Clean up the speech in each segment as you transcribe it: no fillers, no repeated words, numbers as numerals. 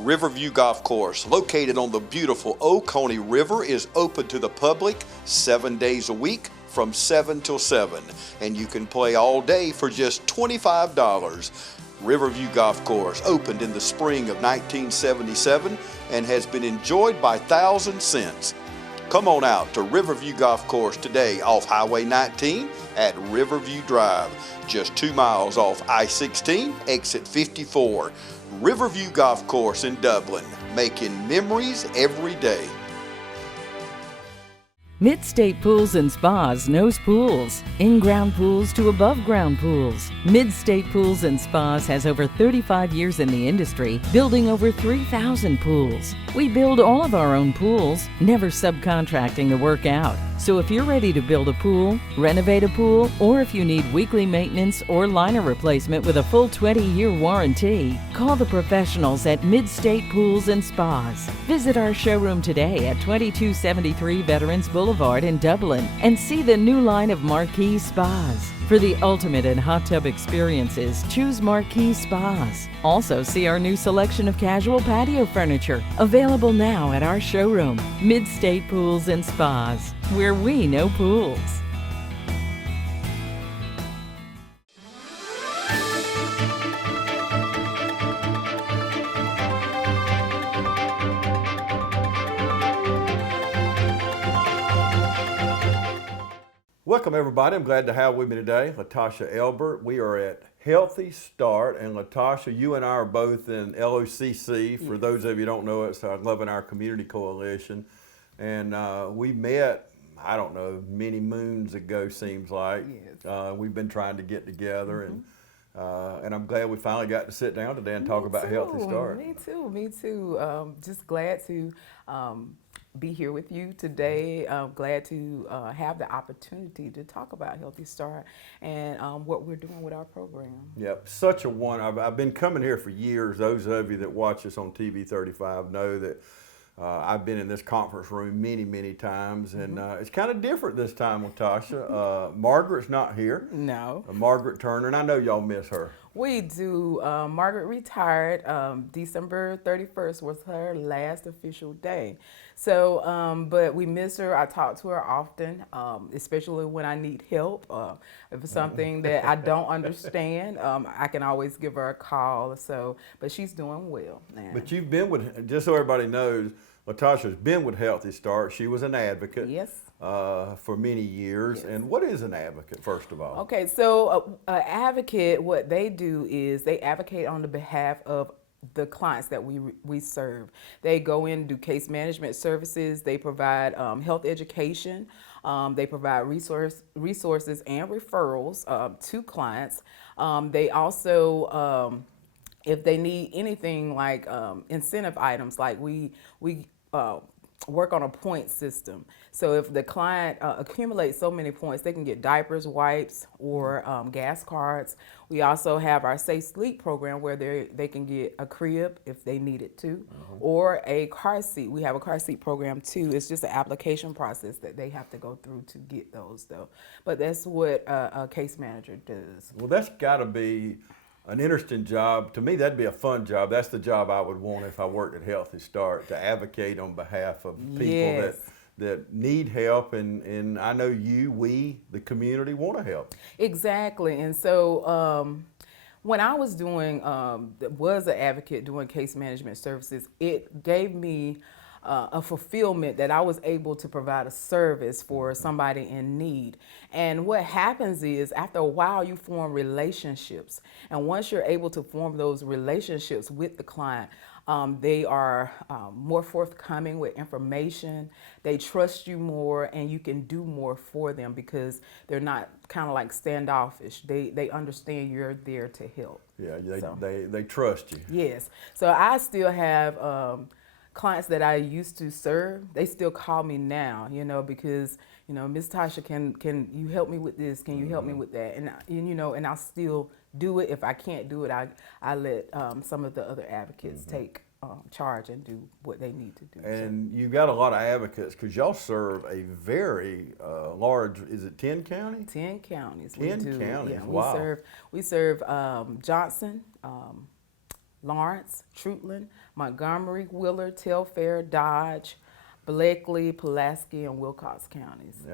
Riverview Golf Course, located on the beautiful Oconee River, is open to the public 7 days a week from 7 till 7, and you can play all day for just $25. Riverview Golf Course opened in the spring of 1977 and has been enjoyed by thousands since. Come on out to Riverview Golf Course today off Highway 19 at Riverview Drive, just 2 miles off I-16, exit 54. Riverview Golf Course in Dublin, making memories every day. Mid-State Pools and Spas knows pools, in-ground pools to above-ground pools. Mid-State Pools and Spas has over 35 years in the industry, building over 3,000 pools. We build all of our own pools, never subcontracting the work out. So if you're ready to build a pool, renovate a pool, or if you need weekly maintenance or liner replacement with a full 20-year warranty, call the professionals at Mid-State Pools and Spas. Visit our showroom today at 2273 Veterans Boulevard in Dublin and see the new line of Marquee Spas. For the ultimate in hot tub experiences, choose Marquee Spas. Also see our new selection of casual patio furniture, available now at our showroom, Mid-State Pools and Spas, where we know pools. Welcome everybody. I'm glad to have with me today Latasha Elbert. We are at Healthy Start, and Latasha, you and I are both in LOCC. For those of you who don't know, it's Loving Our Community Coalition, and we met, I don't know, many moons ago, seems like. Yes. We've been trying to get together, and I'm glad we finally got to sit down today and talk about Healthy Start. Me too. Just glad to be here with you today. I'm glad to have the opportunity to talk about Healthy Start and what we're doing with our program. Yep, such a one. I've been coming here for years. Those of you that watch us on TV 35 know that I've been in this conference room many times, and it's kind of different this time with Tasha. Margaret's not here. No. Margaret Turner, and I know y'all miss her. We do. Margaret retired. December 31st was her last official day. So, but we miss her. I talk to her often, especially when I need help. If it's something that I don't understand, I can always give her a call. So, but she's doing well. But you've been with, just so everybody knows, Latasha's been with Healthy Start. She was an advocate. Yes. For many years. Yes. And what is an advocate, first of all? Okay, so an advocate, what they do is they advocate on the behalf of the clients that we serve. They go in and do case management services. They provide health education. They provide resources and referrals to clients. They also, if they need anything like incentive items, like we work on a point system. So if the client accumulates so many points, they can get diapers, wipes, or gas cards. We also have our Safe Sleep program where they can get a crib if they need it to, or a car seat. We have a car seat program too. It's just an application process that they have to go through to get those though. But that's what a case manager does. Well, that's got to be an interesting job. To me, that'd be a fun job. That's the job I would want if I worked at Healthy Start, to advocate on behalf of people that need help, and I know we, the community, want to help. Exactly, and so when I was was an advocate doing case management services, it gave me a fulfillment that I was able to provide a service for somebody in need. And what happens is, after a while, you form relationships. And once you're able to form those relationships with the client, they are more forthcoming with information. They trust you more, and you can do more for them because they're not kind of like standoffish. They understand you're there to help. Yeah, they trust you. Yes. So I still have clients that I used to serve. They still call me now, because Ms. Tasha, can you help me with this? Can you help me with that? And I'll still do it. If I can't do it, I let some of the other advocates take charge and do what they need to do. And you've got a lot of advocates because y'all serve a very large, is it 10 counties? 10 counties. 10 counties, Yeah, wow. We serve Johnson, Lawrence, Trutland, Montgomery, Willard, Telfair, Dodge, Blakely, Pulaski, and Wilcox counties.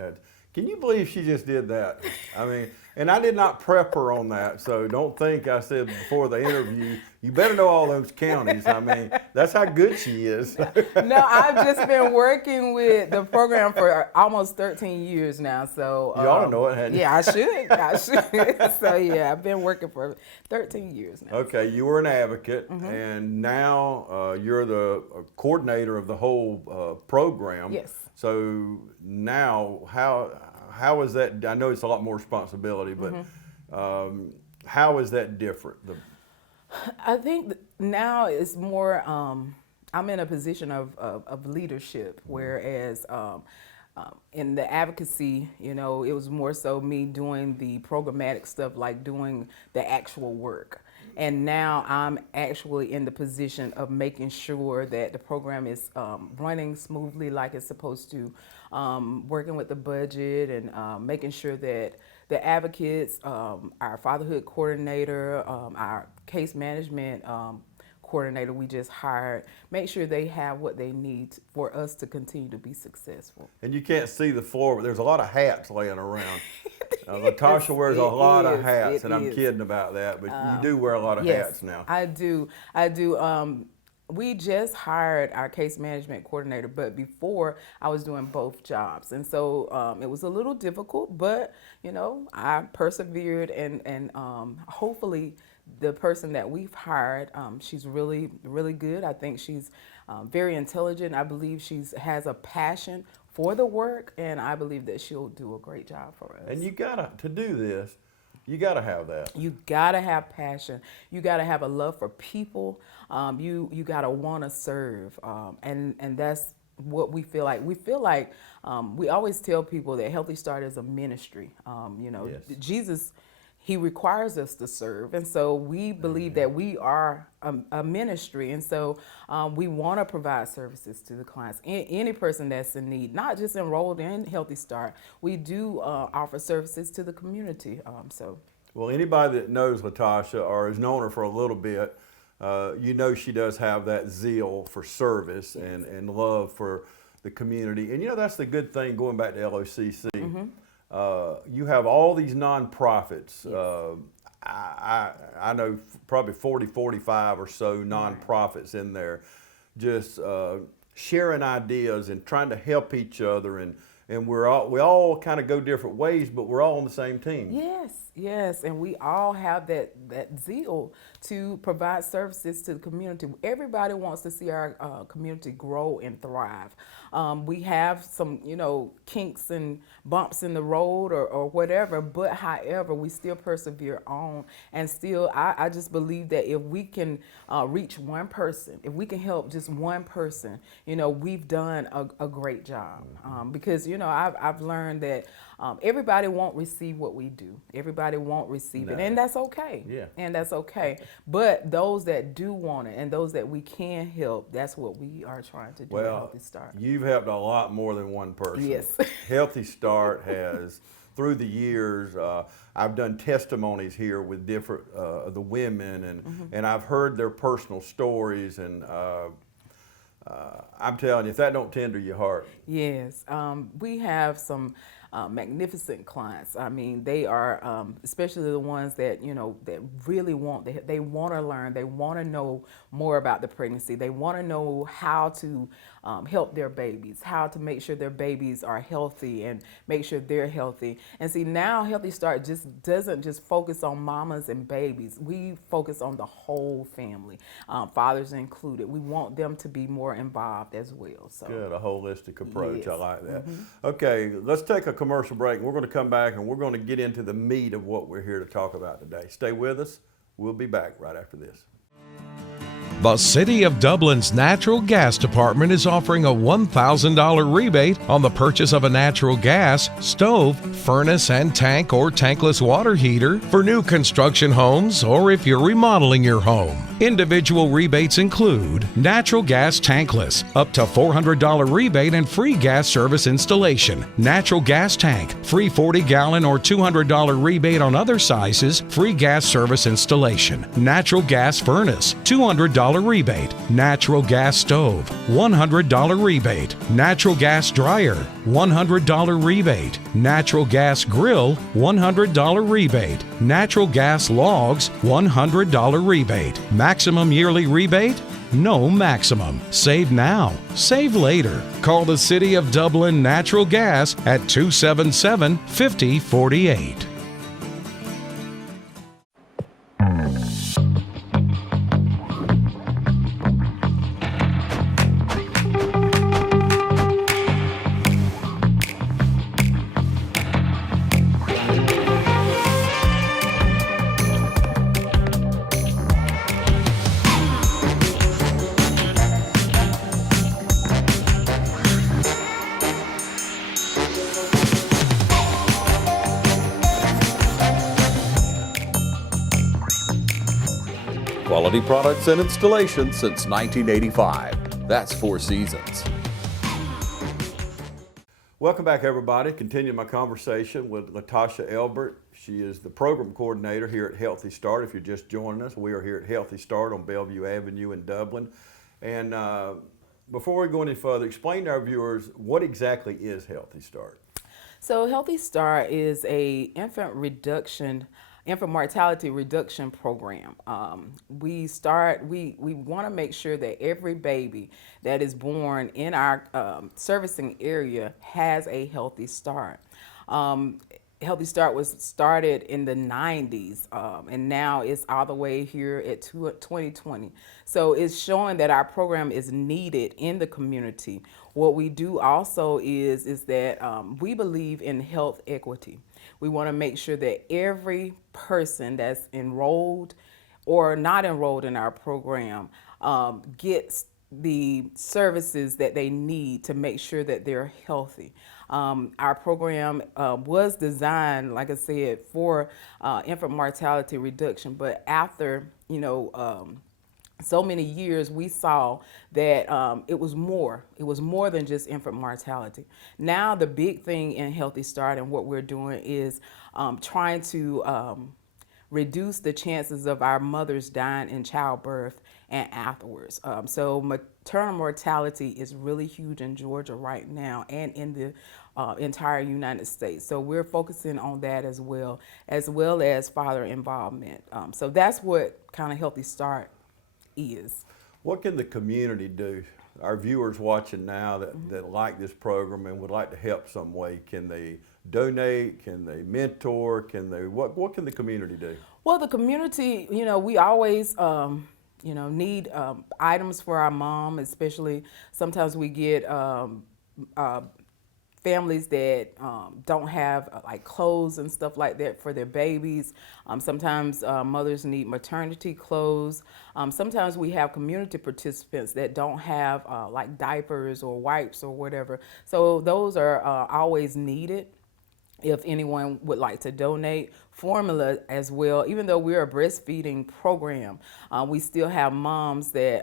Can you believe she just did that? I mean, and I did not prep her on that, so don't think I said before the interview, you better know all those counties. I mean, that's how good she is. No, I've just been working with the program for almost 13 years now, so. You ought to know it, hadn't you? Yeah, I should. So yeah, I've been working for 13 years now. Okay, you were an advocate, and now you're the coordinator of the whole program. Yes. So now, how is that? I know it's a lot more responsibility, but how is that different? I think now it's more. I'm in a position of leadership, whereas in the advocacy, it was more so me doing the programmatic stuff, like doing the actual work. And now I'm actually in the position of making sure that the program is running smoothly like it's supposed to, working with the budget and making sure that the advocates, our fatherhood coordinator, our case management coordinator we just hired, make sure they have what they need for us to continue to be successful. And you can't see the floor, but there's a lot of hats laying around. Latasha wears a lot of hats, and I'm kidding about that, but you do wear a lot of hats now. I do. We just hired our case management coordinator, but before I was doing both jobs. And so it was a little difficult, but I persevered, and hopefully the person that we've hired, she's really, really good. I think she's very intelligent. I believe she has a passion for the work, and I believe that she'll do a great job for us. And to do this, you gotta have that. You gotta have passion. You gotta have a love for people. You gotta want to serve, and that's what we feel like. We feel like we always tell people that Healthy Start is a ministry. Yes. Jesus, he requires us to serve, and so we believe that we are a ministry, and so we want to provide services to the clients. Any person that's in need, not just enrolled in Healthy Start, we do offer services to the community. Well, anybody that knows Latasha or has known her for a little bit, she does have that zeal for service and love for the community. And that's the good thing going back to LOCC. You have all these nonprofits. Yes. I know probably 40, 45 or so nonprofits in there, just sharing ideas and trying to help each other, and we all kind of go different ways, but we're all on the same team. Yes, and we all have that zeal to provide services to the community. Everybody wants to see our community grow and thrive. We have some, kinks and bumps in the road or whatever, but however, we still persevere on, and still, I just believe that if we can reach one person, if we can help just one person, we've done a great job. Because, I've learned that everybody won't receive what we do. Everybody won't receive it, and that's okay. Yeah. And that's okay. But those that do want it and those that we can help, that's what we are trying to do at Healthy Start. You've helped a lot more than one person. Yes. Healthy Start has, through the years, I've done testimonies here with different the women, and I've heard their personal stories, and I'm telling you, if that don't tender your heart. Yes, we have some magnificent clients. I mean, they are, especially the ones that, that really they want to learn, they want to know more about the pregnancy. They want to know how to help their babies, how to make sure their babies are healthy and make sure they're healthy. And see, now Healthy Start just doesn't just focus on mamas and babies. We focus on the whole family, fathers included. We want them to be more involved as well. So good, a holistic approach. Yes. I like that. Okay, let's take a commercial break. We're going to come back and we're going to get into the meat of what we're here to talk about today. Stay with us. We'll be back right after this. The City of Dublin's Natural Gas Department is offering a $1,000 rebate on the purchase of a natural gas, stove, furnace and tank or tankless water heater for new construction homes or if you're remodeling your home. Individual rebates include natural gas tankless, up to $400 rebate and free gas service installation. Natural gas tank, free 40-gallon or $200 rebate on other sizes, free gas service installation. Natural gas furnace, $200 rebate. Natural gas stove, $100 rebate. Natural gas dryer, $100 rebate. Natural gas grill, $100 rebate. Natural gas logs, $100 rebate. Maximum yearly rebate? No maximum. Save now. Save later. Call the City of Dublin Natural Gas at 277-5048. Quality products and installation since 1985. That's Four Seasons. Welcome back, everybody. Continuing my conversation with Latasha Elbert. She is the program coordinator here at Healthy Start. If you're just joining us, we are here at Healthy Start on Bellevue Avenue in Dublin. And before we go any further, explain to our viewers what exactly is Healthy Start. So Healthy Start is a infant mortality reduction program. We want to make sure that every baby that is born in our servicing area has a Healthy Start. Healthy Start was started in the 90s, and now it's all the way here at 2020. So it's showing that our program is needed in the community. What we do also is that we believe in health equity. We want to make sure that every person that's enrolled or not enrolled in our program gets the services that they need to make sure that they're healthy. Our program was designed, like I said, for infant mortality reduction, but after, so many years, we saw that it was more than just infant mortality. Now the big thing in Healthy Start and what we're doing is trying to reduce the chances of our mothers dying in childbirth and afterwards. So maternal mortality is really huge in Georgia right now and in the entire United States. So we're focusing on that as well as father involvement. So that's what kind of Healthy Start is. What can the community do? Our viewers watching now that like this program and would like to help some way, can they donate? Can they mentor? What can the community do? Well, the community, we always need items for our mom, especially sometimes we get families that don't have like clothes and stuff like that for their babies. Sometimes mothers need maternity clothes. Sometimes we have community participants that don't have like diapers or wipes or whatever. So those are always needed if anyone would like to donate. Formula as well, even though we're a breastfeeding program, we still have moms that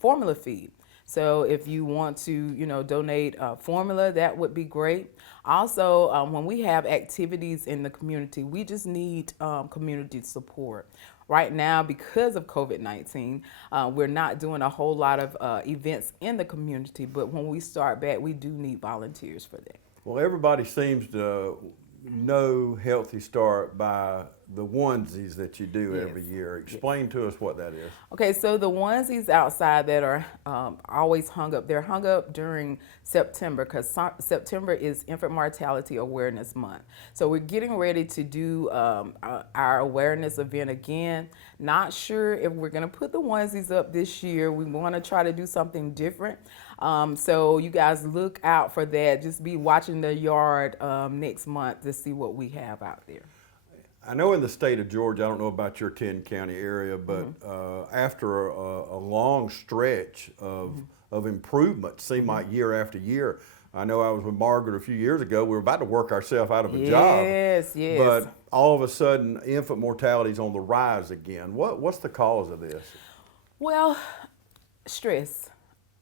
formula feed. So if you want to, donate formula, that would be great. Also, when we have activities in the community, we just need community support. Right now, because of COVID-19, we're not doing a whole lot of events in the community, but when we start back, we do need volunteers for that. Well, everybody seems to know Healthy Start by the onesies that you do every year. Explain to us what that is. Okay, so the onesies outside that are always hung up, they're hung up during September because September is Infant Mortality Awareness Month. So we're getting ready to do our awareness event again. Not sure if we're gonna put the onesies up this year. We wanna try to do something different. So you guys look out for that. Just be watching the yard next month to see what we have out there. I know in the state of Georgia, I don't know about your 10-county area, but after a long stretch of improvement, seemed like year after year, I know I was with Margaret a few years ago. We were about to work ourselves out of a job. Yes, yes. But all of a sudden, infant mortality is on the rise again. What's the cause of this? Well, stress.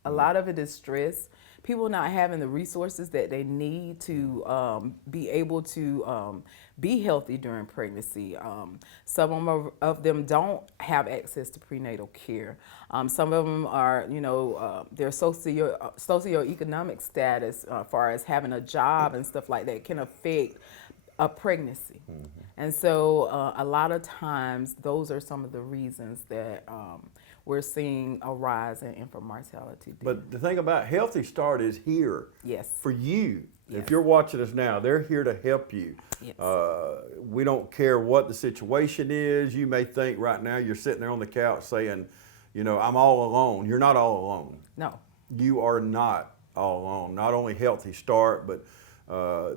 A lot of it is stress. People not having the resources that they need to be able to be healthy during pregnancy. Some of them don't have access to prenatal care. Some of them are, their socioeconomic status, as far as having a job and stuff like that, can affect a pregnancy. And so a lot of times, those are some of the reasons that we're seeing a rise in infant mortality. But the thing about Healthy Start is here Yes. for you. Yes. If you're watching us now, they're here to help you. Yes. We don't care what the situation is. You may think right now you're sitting there on the couch saying, I'm all alone. You're not all alone. No. You are not all alone. Not only Healthy Start, but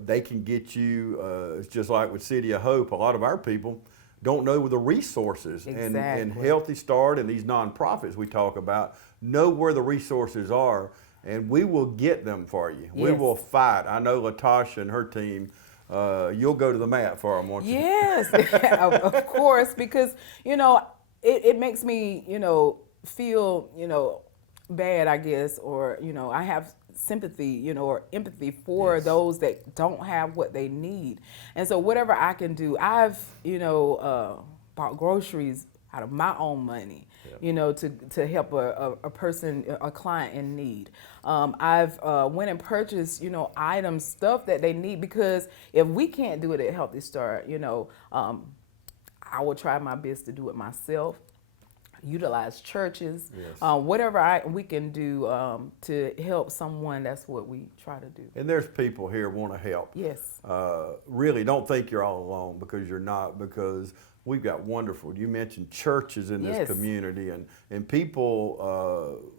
they can get you, it's just like with City of Hope, a lot of our people don't know the resources. And Healthy Start and these nonprofits we talk about know where the resources are, and we will get them for you. Yes. We will fight. I know Latasha and her team, you'll go to the mat for them, won't you? Yes, of course, because, it makes me, feel, bad, I guess, or, I have sympathy, or empathy for Yes. those that don't have what they need. And so whatever I can do, I've, bought groceries out of my own money, to help a person, a client in need. I've went and purchased, items, stuff that they need, because if we can't do it at Healthy Start, I will try my best to do it myself. Utilize churches, Yes. whatever we can do to help someone. That's what we try to do. And there's people here want to help. Yes. Really don't think you're all alone, because you're not, because we've got wonderful, you mentioned churches in this Yes. community, and people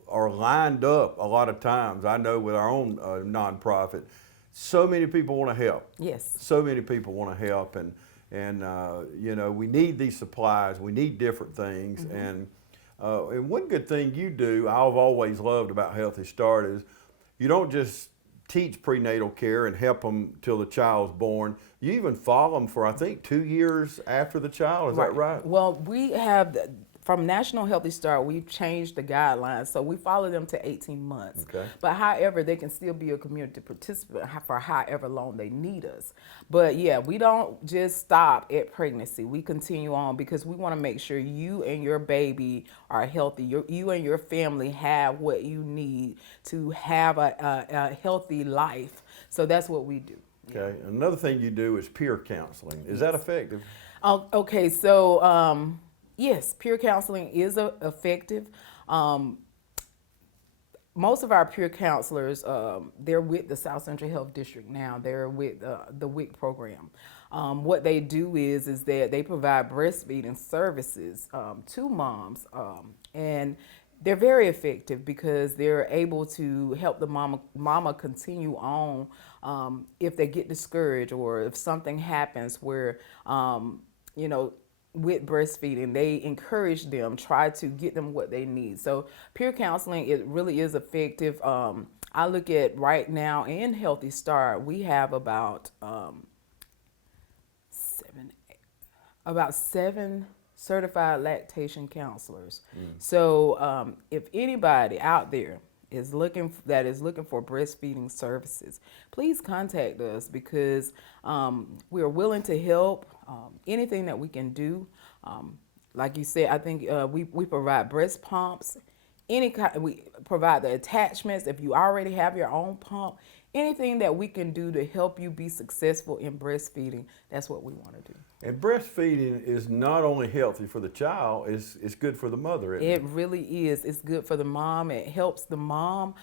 are lined up a lot of times. I know with our own nonprofit, so many people want to help. Yes. So many people want to help, and we need these supplies. We need different things, and one good thing you do, I've always loved about Healthy Start, is you don't just teach prenatal care and help them till the child's born. You even follow them for, I think, 2 years after the child. Is that right? Well, we have, from National Healthy Start, we've changed the guidelines, so we follow them to 18 months. Okay. But however, they can still be a community participant for however long they need us. But yeah, we don't just stop at pregnancy. We continue on, because we want to make sure you and your baby are healthy. You and your family have what you need to have a healthy life. So that's what we do. Okay. Another thing you do is peer counseling. Is that effective? Okay, so yes, peer counseling is effective. Most of our peer counselors, they're with the South Central Health District now. They're with the WDIG program. What they do is that they provide breastfeeding services to moms, and they're very effective, because they're able to help the mama continue on if they get discouraged, or if something happens where, with breastfeeding, they encourage them, try to get them what they need. So peer counseling, it really is effective. I look at right now in Healthy Start, we have about seven certified lactation counselors. So if anybody out there is looking for breastfeeding services, please contact us, because we're willing to help. Anything that we can do. Like you said, I think we provide breast pumps. We provide the attachments. If you already have your own pump, anything that we can do to help you be successful in breastfeeding, that's what we want to do. And breastfeeding is not only healthy for the child, it's good for the mother, isn't it? It really is. It's good for the mom. It helps the mom.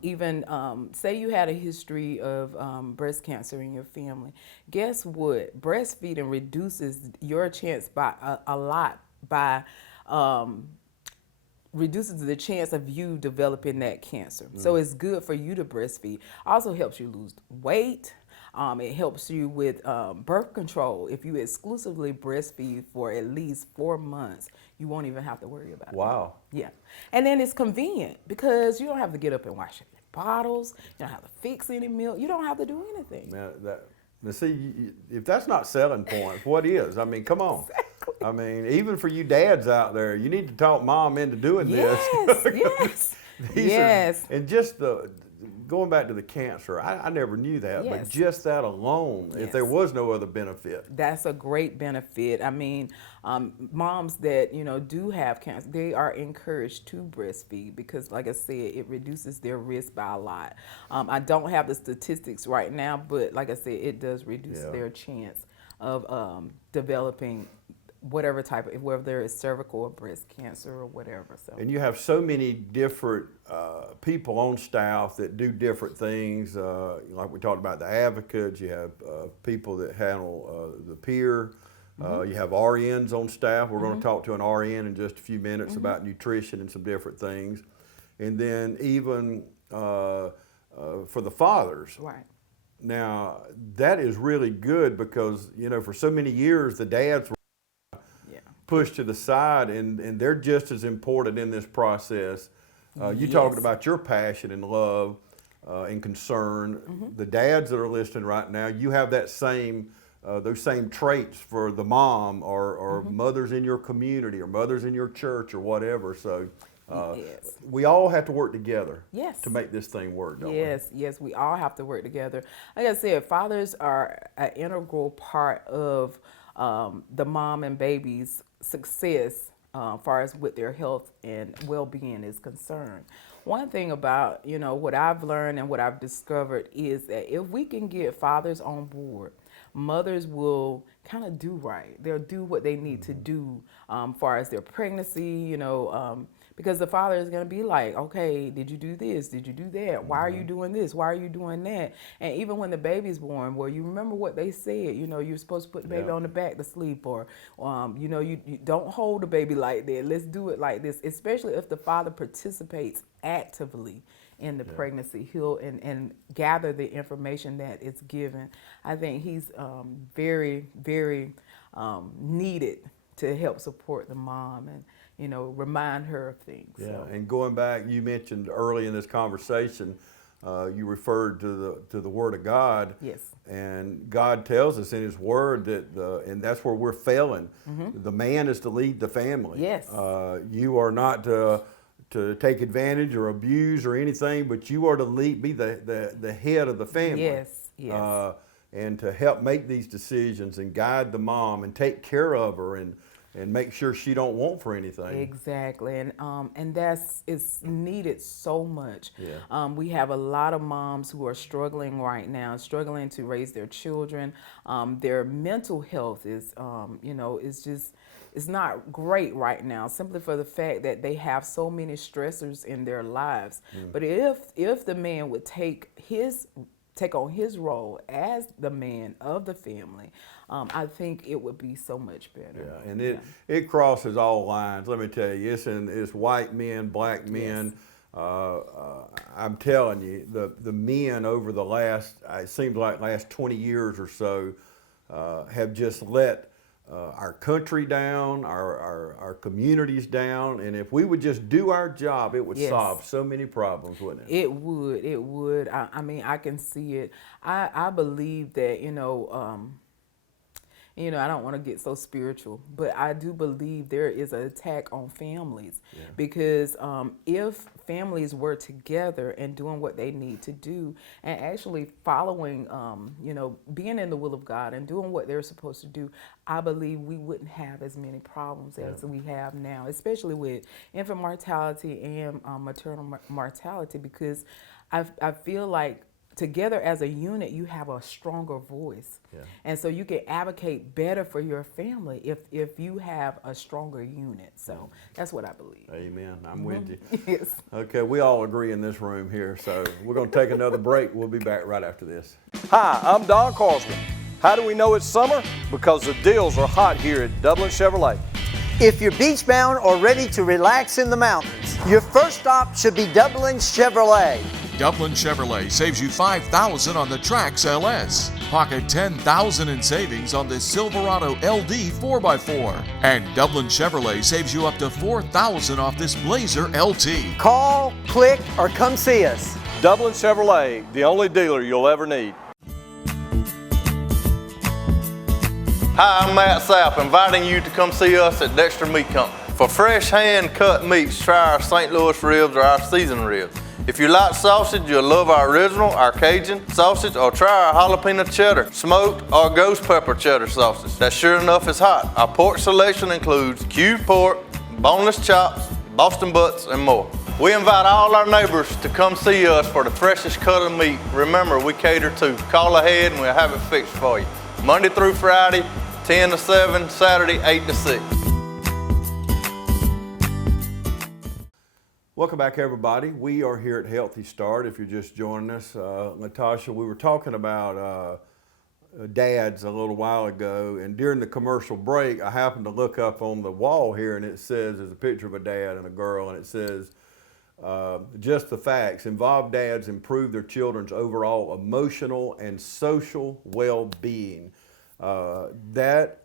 Even say you had a history of breast cancer in your family. Guess what? Breastfeeding reduces your chance by a lot, by reduces the chance of you developing that cancer. So it's good for you to breastfeed. Also helps you lose weight. It helps you with birth control. If you exclusively breastfeed for at least 4 months, you won't even have to worry about it. Wow. Yeah. And then it's convenient because you don't have to get up and wash your bottles. You don't have to fix any milk. You don't have to do anything. Now see, if that's not selling points, what is? I mean, come on. Exactly. I mean, even for you dads out there, you need to talk mom into doing Yes, this. yes, These yes. and just going back to the cancer, I never knew that, Yes. but just that alone, if there Yes. was no other benefit. That's a great benefit. I mean, moms that do have cancer, they are encouraged to breastfeed because, like I said, it reduces their risk by a lot. I don't have the statistics right now, but like I said, it does reduce their chance of developing whatever type of, whether it's cervical or breast cancer or whatever. So. And you have so many different people on staff that do different things. Like we talked about the advocates, you have people that handle the peer. You have RNs on staff. We're going to talk to an RN in just a few minutes about nutrition and some different things. And then even for the fathers. Right. Now, that is really good because, for so many years, the dads were pushed to the side, and they're just as important in this process. You talking about your passion and love and concern. The dads that are listening right now, you have that same those same traits for the mom or mothers in your community or mothers in your church or whatever. So we all have to work together to make this thing work, don't we? Yes, we all have to work together. Like I said, fathers are an integral part of the mom and baby's success as far as with their health and well-being is concerned. One thing about, what I've learned and what I've discovered is that if we can get fathers on board, mothers will kind of do right. They'll do what they need to do as far as their pregnancy, because the father is going to be like, okay, did you do this? Did you do that? Why are you doing this? Why are you doing that? And even when the baby's born, well, you remember what they said, you're supposed to put the baby on the back to sleep, or, you don't hold the baby like that. Let's do it like this, especially if the father participates actively in the pregnancy. He'll and gather the information that is given. I think he's very, very needed to help support the mom and, remind her of things. Yeah, So. and going back, you mentioned early in this conversation, you referred to the Word of God. Yes. And God tells us in His Word that, and that's where we're failing. The man is to lead the family. Yes. You are not to take advantage or abuse or anything, but you are to lead, be the head of the family. Yes. And to help make these decisions and guide the mom and take care of her and make sure she don't want for anything. Exactly, and it's needed so much. Yeah. We have a lot of moms who are struggling right now, struggling to raise their children. Their mental health is, it's not great right now, simply for the fact that they have so many stressors in their lives. But if the man would take on his role as the man of the family, I think it would be so much better. Yeah, and it crosses all lines. Let me tell you, it's white men, black men. I'm telling you, the men over the it seems like last 20 years or so, have just let our country down, our communities down, and if we would just do our job, it would solve so many problems, wouldn't it? It would. I mean, I can see it. I believe that, I don't want to get so spiritual, but I do believe there is an attack on families because if families were together and doing what they need to do and actually following, being in the will of God and doing what they're supposed to do, I believe we wouldn't have as many problems as we have now, especially with infant mortality and maternal mortality, because I feel like together as a unit, you have a stronger voice. And so you can advocate better for your family if you have a stronger unit. So that's what I believe. Amen. I'm with you. Yes. Okay, we all agree in this room here, so we're going to take another break. We'll be back right after this. Hi, I'm Don Carswell. How do we know it's summer? Because the deals are hot here at Dublin Chevrolet. If you're beach bound or ready to relax in the mountains, your first stop should be Dublin Chevrolet. Dublin Chevrolet saves you $5,000 on the Trax LS. Pocket $10,000 in savings on this Silverado LD 4x4. And Dublin Chevrolet saves you up to $4,000 off this Blazer LT. Call, click, or come see us. Dublin Chevrolet, the only dealer you'll ever need. Hi, I'm Matt Sapp, inviting you to come see us at Dexter Meat Company. For fresh hand-cut meats, try our St. Louis ribs or our seasoned ribs. If you like sausage, you'll love our original, our Cajun sausage, or try our jalapeno cheddar, smoked, or ghost pepper cheddar sausage. That sure enough is hot. Our pork selection includes cubed pork, boneless chops, Boston butts, and more. We invite all our neighbors to come see us for the freshest cut of meat. Remember, we cater to. Call ahead and we'll have it fixed for you. Monday through Friday, 10 to 7, Saturday, 8 to 6. Welcome back, everybody. We are here at Healthy Start. If you're just joining us, Natasha, we were talking about dads a little while ago, and during the commercial break, I happened to look up on the wall here, and it says, there's a picture of a dad and a girl, and it says, just the facts. Involved dads improve their children's overall emotional and social well-being. That,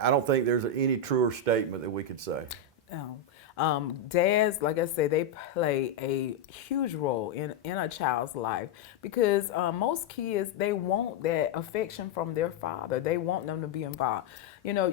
I don't think there's any truer statement that we could say. No. Dads, like I said, they play a huge role in a child's life because most kids, they want that affection from their father. They want them to be involved. You know,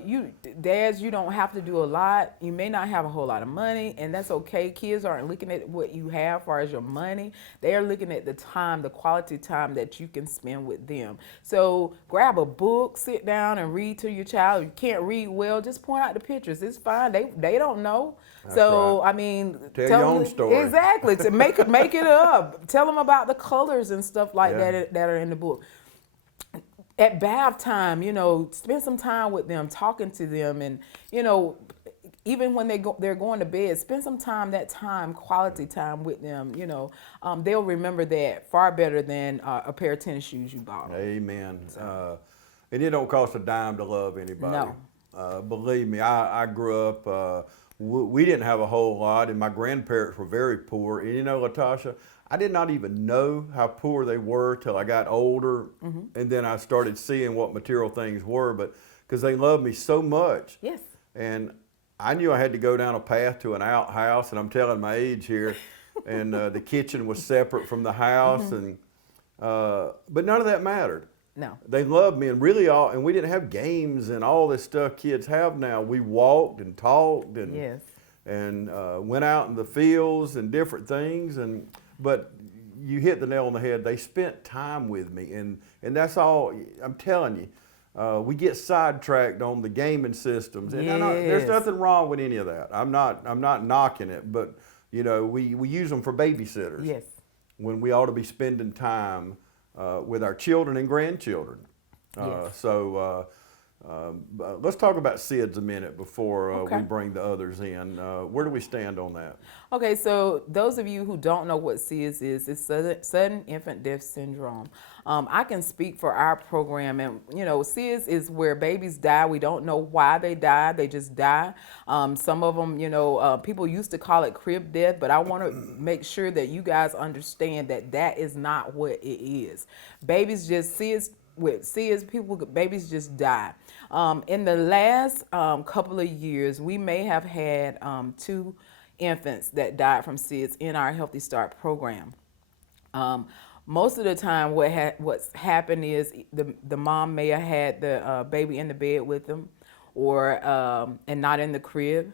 dads, you don't have to do a lot. You may not have a whole lot of money, and that's okay. Kids aren't looking at what you have as far as your money. They are looking at the time, the quality time that you can spend with them. So grab a book, sit down and read to your child. If you can't read well, just point out the pictures. It's fine. They don't know. That's so right. I mean, tell your own story. Exactly. To make it up. Tell them about the colors and stuff like Yeah. that are in the book. At bath time, you know, spend some time with them, talking to them, and you know, even when they're going to bed, spend some time, quality time with them. You know, they'll remember that far better than a pair of tennis shoes you bought them. Amen. And it don't cost a dime to love anybody. No. Believe me, I grew up, we didn't have a whole lot, and my grandparents were very poor. And you know, Latasha, I did not even know how poor they were till I got older, and then I started seeing what material things were, but because they loved me so much. Yes. And I knew I had to go down a path to an outhouse, and I'm telling my age here, and the kitchen was separate from the house, and but none of that mattered. No. They loved me, and really and we didn't have games and all this stuff kids have now. We walked and talked and Yes. and went out in the fields and different things, but you hit the nail on the head. They spent time with me, and that's all. I'm telling you, we get sidetracked on the gaming systems, and there's nothing wrong with any of that. I'm not knocking it, but you know, we use them for babysitters. Yes. When we ought to be spending time with our children and grandchildren. Yes. So let's talk about SIDS a minute before we bring the others in. Where do we stand on that? Okay, so those of you who don't know what SIDS is, it's sudden infant death syndrome. I can speak for our program, and you know, SIDS is where babies die. We don't know why they die; they just die. Some of them, you know, people used to call it crib death, but I want to make sure that you guys understand that that is not what it is. Babies just babies just die. In the last couple of years, we may have had 2 infants that died from SIDS in our Healthy Start program. Most of the time, what's happened is the mom may have had the baby in the bed with them, or and not in the crib.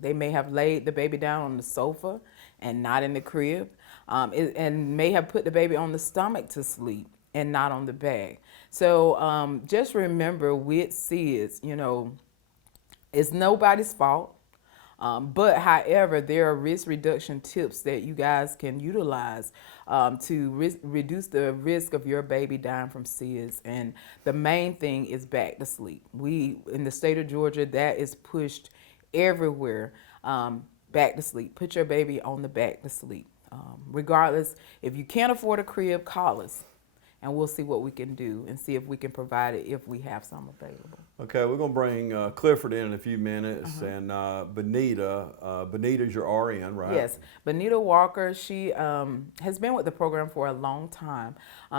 They may have laid the baby down on the sofa and not in the crib, and may have put the baby on the stomach to sleep and not on the back. So just remember with SIDS, you know, it's nobody's fault. But however, there are risk reduction tips that you guys can utilize to reduce the risk of your baby dying from SIDS. And the main thing is back to sleep. In the state of Georgia, that is pushed everywhere. Back to sleep. Put your baby on the back to sleep. Regardless, if you can't afford a crib, call us. And we'll see what we can do and see if we can provide it if we have some available. Okay, we're gonna bring Clifford in a few minutes, and Benita. Benita's your RN, right? Yes, Benita Walker. She has been with the program for a long time.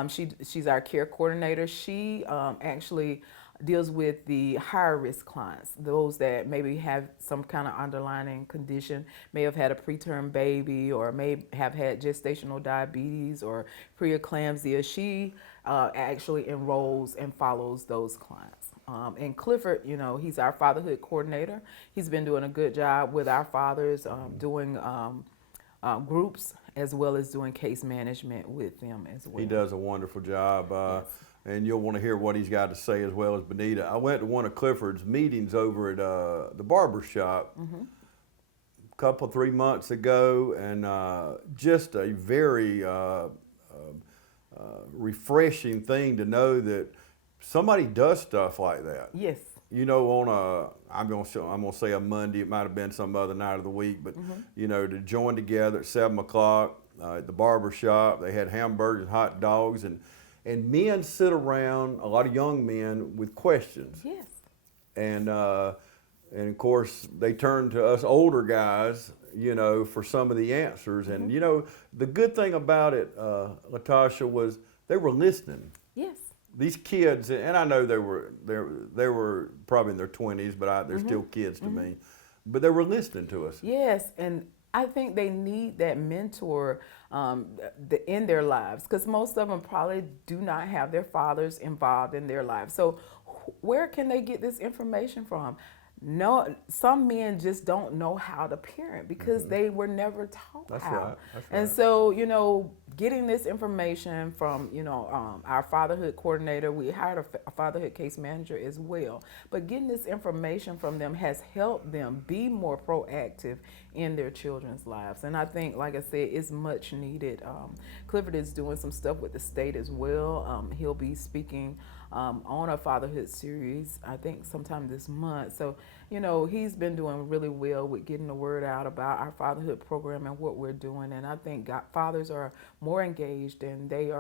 She's our care coordinator. She actually deals with the higher risk clients, those that maybe have some kind of underlying condition, may have had a preterm baby, or may have had gestational diabetes or preeclampsia. She actually enrolls and follows those clients. And Clifford, he's our fatherhood coordinator. He's been doing a good job with our fathers, doing groups as well as doing case management with them as well. He does a wonderful job, and you'll want to hear what he's got to say as well as Benita. I went to one of Clifford's meetings over at the barber shop a couple, 3 months ago, and just a very refreshing thing to know that somebody does stuff like that. Yes. On I'm gonna say a Monday, it might have been some other night of the week, but to join together at 7 o'clock at the barber shop. They had hamburgers and hot dogs, and men sit around, a lot of young men with questions. Yes. And of course they turn to us older guys, for some of the answers. And the good thing about it, Latasha, was they were listening. Yes. These kids, and I know they were probably in their 20s, but they're still kids to me. But they were listening to us. Yes, and I think they need that mentor in their lives, because most of them probably do not have their fathers involved in their lives. So where can they get this information from? No, some men just don't know how to parent because they were never taught That's how. right. That's right. And so, getting this information from, our fatherhood coordinator, we hired a fatherhood case manager as well. But getting this information from them has helped them be more proactive in their children's lives. And I think, like I said, it's much needed. Clifford is doing some stuff with the state as well. He'll be speaking on a fatherhood series, I think sometime this month. So, he's been doing really well with getting the word out about our fatherhood program and what we're doing. And I think fathers are more engaged, and they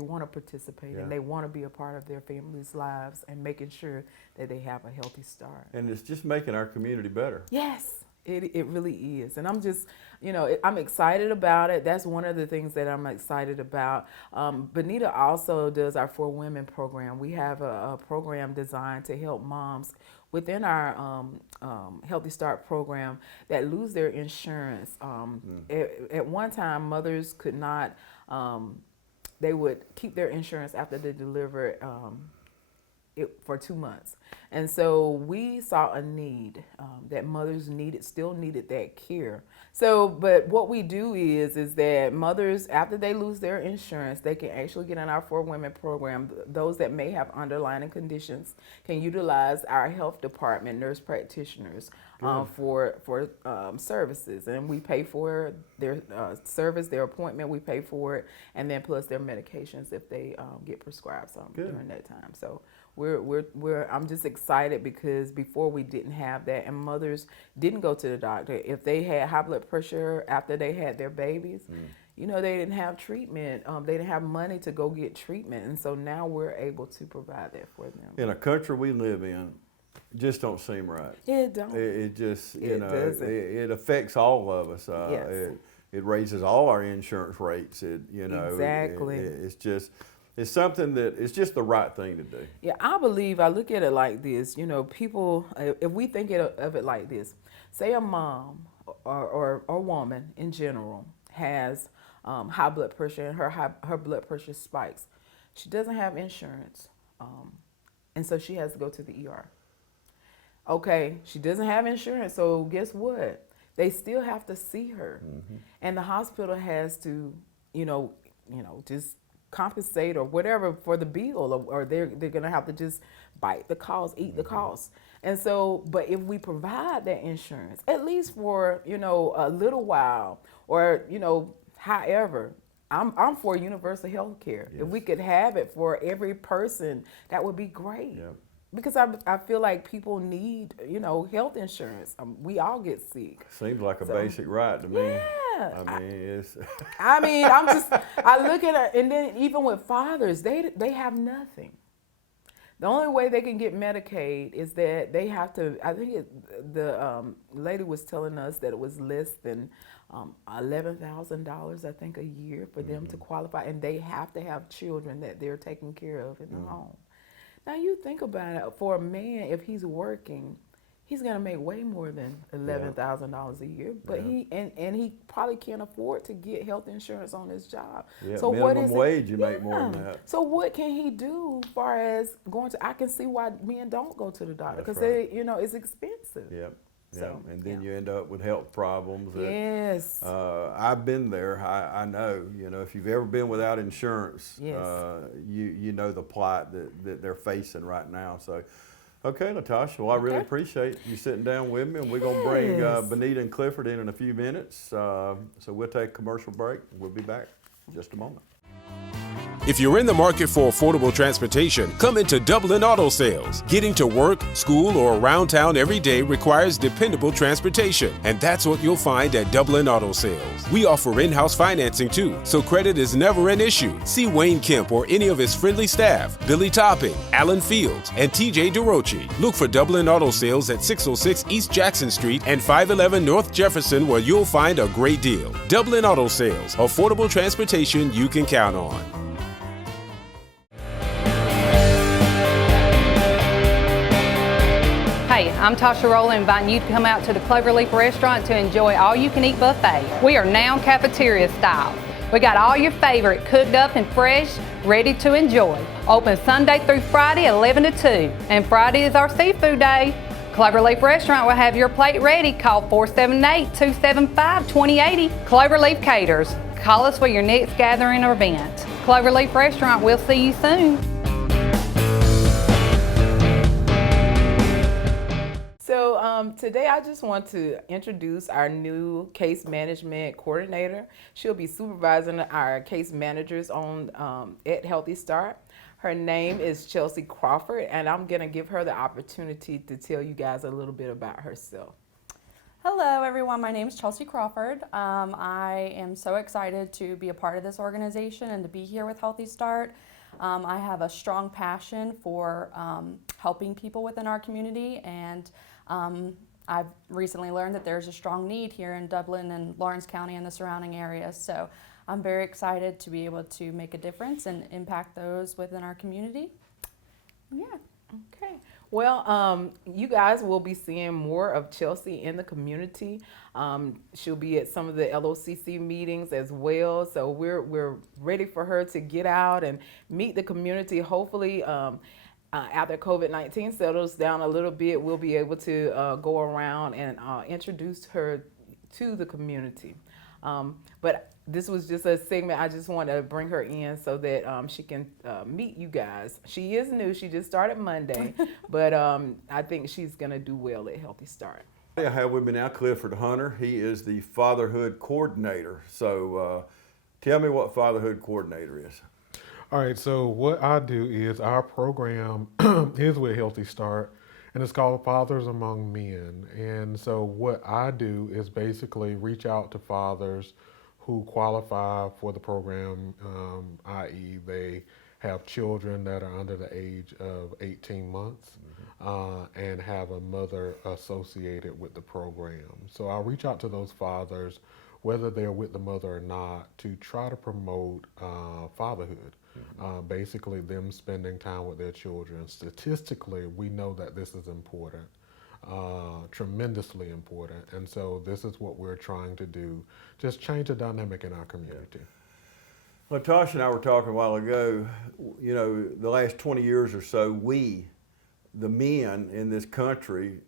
want to participate, and they want to be a part of their families' lives and making sure that they have a healthy start. And it's just making our community better. Yes. It really is. And I'm just, I'm excited about it. That's one of the things that I'm excited about. Benita also does our For Women program. We have a program designed to help moms within our Healthy Start program that lose their insurance. At one time, mothers could not, they would keep their insurance after they delivered for 2 months. And so we saw a need that mothers still needed that care. So, but what we do is that mothers, after they lose their insurance, they can actually get in our For Women program. Those that may have underlying conditions can utilize our health department, nurse practitioners for services. And we pay for their service, their appointment, we pay for it, and then plus their medications if they get prescribed something during that time. So I'm just excited because before we didn't have that, and mothers didn't go to the doctor. If they had high blood pressure after they had their babies, they didn't have treatment. They didn't have money to go get treatment. And so now we're able to provide that for them. In a country we live in, just don't seem right. It don't. It just, doesn't. It affects all of us. Yes. It raises all our insurance rates. Exactly. It's just, it's something that it's just the right thing to do. Yeah, I look at it like this. People, if we think of it like this, say a mom or woman in general has high blood pressure and her blood pressure spikes. She doesn't have insurance, and so she has to go to the ER. Okay, she doesn't have insurance, so guess what? They still have to see her, and the hospital has to, just compensate or whatever for the bill, or they're gonna have to just bite the cost, eat the cost. And so, but if we provide that insurance, at least for a little while, or however, I'm for universal health care. Yes. If we could have it for every person, that would be great. Yep. Because I feel like people need, health insurance. We all get sick. Seems like a basic right to me. Yeah. It's. I look at it, and then even with fathers, they have nothing. The only way they can get Medicaid is that they have to. I think the lady was telling us that it was less than $11,000, I think, a year for them to qualify, and they have to have children that they're taking care of in the home. Now you think about it, for a man, if he's working, he's gonna make way more than $11,000 a year, but he probably can't afford to get health insurance on his job. Yeah, so minimum what is wage, you make more than that. So what can he do as far as going to? I can see why men don't go to the doctor because right. it's expensive. Yep. So, and then you end up with health problems. Yes. I've been there. I know. If you've ever been without insurance, Yes. You know the plight that they're facing right now. So, okay, Natasha. Well, I really appreciate you sitting down with me, and we're gonna bring Benita and Clifford in a few minutes. So we'll take a commercial break. We'll be back in just a moment. If you're in the market for affordable transportation, come into Dublin Auto Sales. Getting to work, school, or around town every day requires dependable transportation, and that's what you'll find at Dublin Auto Sales. We offer in-house financing too, so credit is never an issue. See Wayne Kemp or any of his friendly staff, Billy Topping, Alan Fields, and TJ DeRochi. Look for Dublin Auto Sales at 606 East Jackson Street and 511 North Jefferson, where you'll find a great deal. Dublin Auto Sales, affordable transportation you can count on. Hey, I'm Tasha Rowland, inviting you to come out to the Cloverleaf Restaurant to enjoy all-you-can-eat buffet. We are now cafeteria style. We got all your favorite cooked up and fresh, ready to enjoy. Open Sunday through Friday, 11 to 2. And Friday is our seafood day. Cloverleaf Restaurant will have your plate ready. Call 478-275-2080. Cloverleaf Caters. Call us for your next gathering or event. Cloverleaf Restaurant, we'll see you soon. So today I just want to introduce our new case management coordinator. She'll be supervising our case managers on at Healthy Start. Her name is Chelsea Crawford, and I'm gonna give her the opportunity to tell you guys a little bit about herself. Hello everyone, my name is Chelsea Crawford. I am so excited to be a part of this organization and to be here with Healthy Start. I have a strong passion for helping people within our community, and I've recently learned that there's a strong need here in Dublin and Lawrence County and the surrounding areas. So I'm very excited to be able to make a difference and impact those within our community. Yeah. Okay. Well, you guys will be seeing more of Chelsea in the community. She'll be at some of the LOCC meetings as well. So we're ready for her to get out and meet the community. Hopefully, after COVID-19 settles down a little bit, we'll be able to go around and introduce her to the community. But this was just a segment. I just want to bring her in so that she can meet you guys. She is new. She just started Monday, but I think she's going to do well at Healthy Start. I have with me now Clifford Hunter. He is the fatherhood coordinator. So tell me what fatherhood coordinator is. All right, so what I do is our program is with Healthy Start, and it's called Fathers Among Men. And so what I do is basically reach out to fathers who qualify for the program, i.e. they have children that are under the age of 18 months and have a mother associated with the program. So I reach out to those fathers, whether they're with the mother or not, to try to promote fatherhood. Basically them spending time with their children. Statistically, we know that this is important, tremendously important. And so this is what we're trying to do, just change the dynamic in our community. Well, Tasha and I were talking a while ago, the last 20 years or so, we, the men in this country,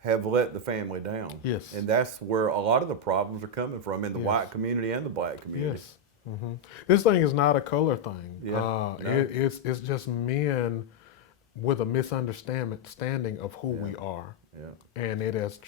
have let the family down. Yes. And that's where a lot of the problems are coming from in the white community and the black community. Yes. Mm-hmm. This thing is not a color thing. Yeah, it's just men with a misunderstanding of who we are. Yeah. And it has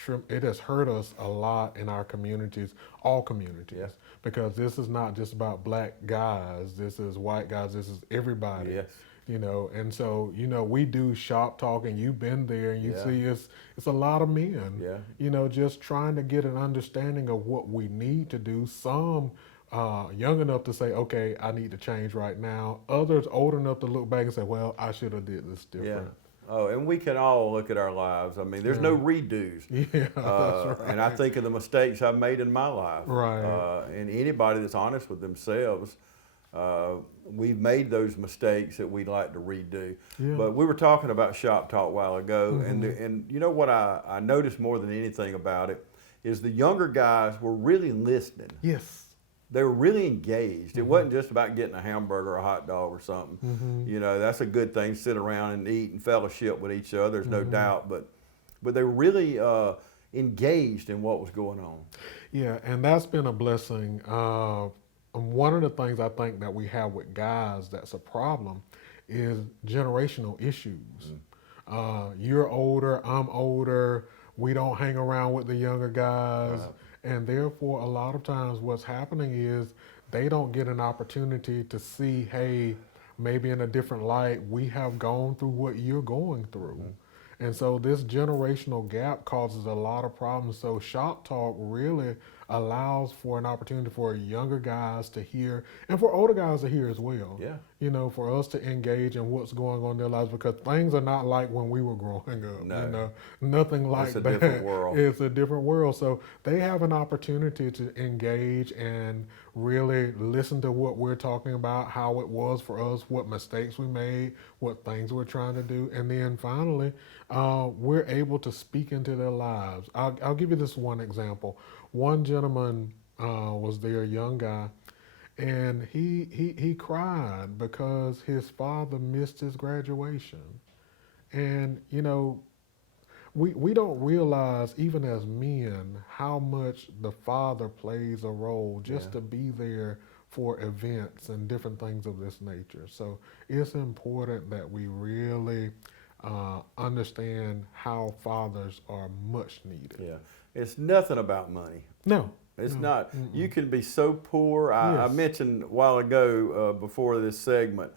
hurt us a lot in our communities, all communities, because this is not just about black guys. This is white guys. This is everybody. Yes. And so we do shop talk, and you've been there, and you see it's a lot of men. Yeah. Just trying to get an understanding of what we need to do. Some young enough to say, okay, I need to change right now. Others old enough to look back and say, well, I should have did this different. Oh, and we can all look at our lives. I mean, there's no redos. Yeah, that's right. And I think of the mistakes I've made in my life. Right. And anybody that's honest with themselves, we've made those mistakes that we'd like to redo. Yeah. But we were talking about Shop Talk a while ago, and you know what I noticed more than anything about it is the younger guys were really listening. Yes. They were really engaged. It wasn't just about getting a hamburger or a hot dog or something. You know, that's a good thing, sit around and eat and fellowship with each other, there's no doubt. But they were really engaged in what was going on. Yeah, and that's been a blessing. One of the things I think that we have with guys that's a problem is generational issues. You're older, I'm older, we don't hang around with the younger guys. Right. And therefore, a lot of times what's happening is they don't get an opportunity to see, hey, maybe in a different light, we have gone through what you're going through. And so this generational gap causes a lot of problems. So Shop Talk really allows for an opportunity for younger guys to hear and for older guys to hear as well. Yeah. You know, for us to engage in what's going on in their lives, because things are not like when we were growing up. No. You know, nothing like that. It's a different world. It's a different world. So they have an opportunity to engage and really listen to what we're talking about, how it was for us, what mistakes we made, what things we're trying to do. And then finally, we're able to speak into their lives. I'll give you this one example. One gentleman was there, a young guy, and he cried because his father missed his graduation. And, you know, we don't realize, even as men, how much the father plays a role just to be there for events and different things of this nature. So it's important that we really understand how fathers are much needed. Yeah, it's nothing about money. No. It's no. not. You can be so poor. I mentioned a while ago before this segment,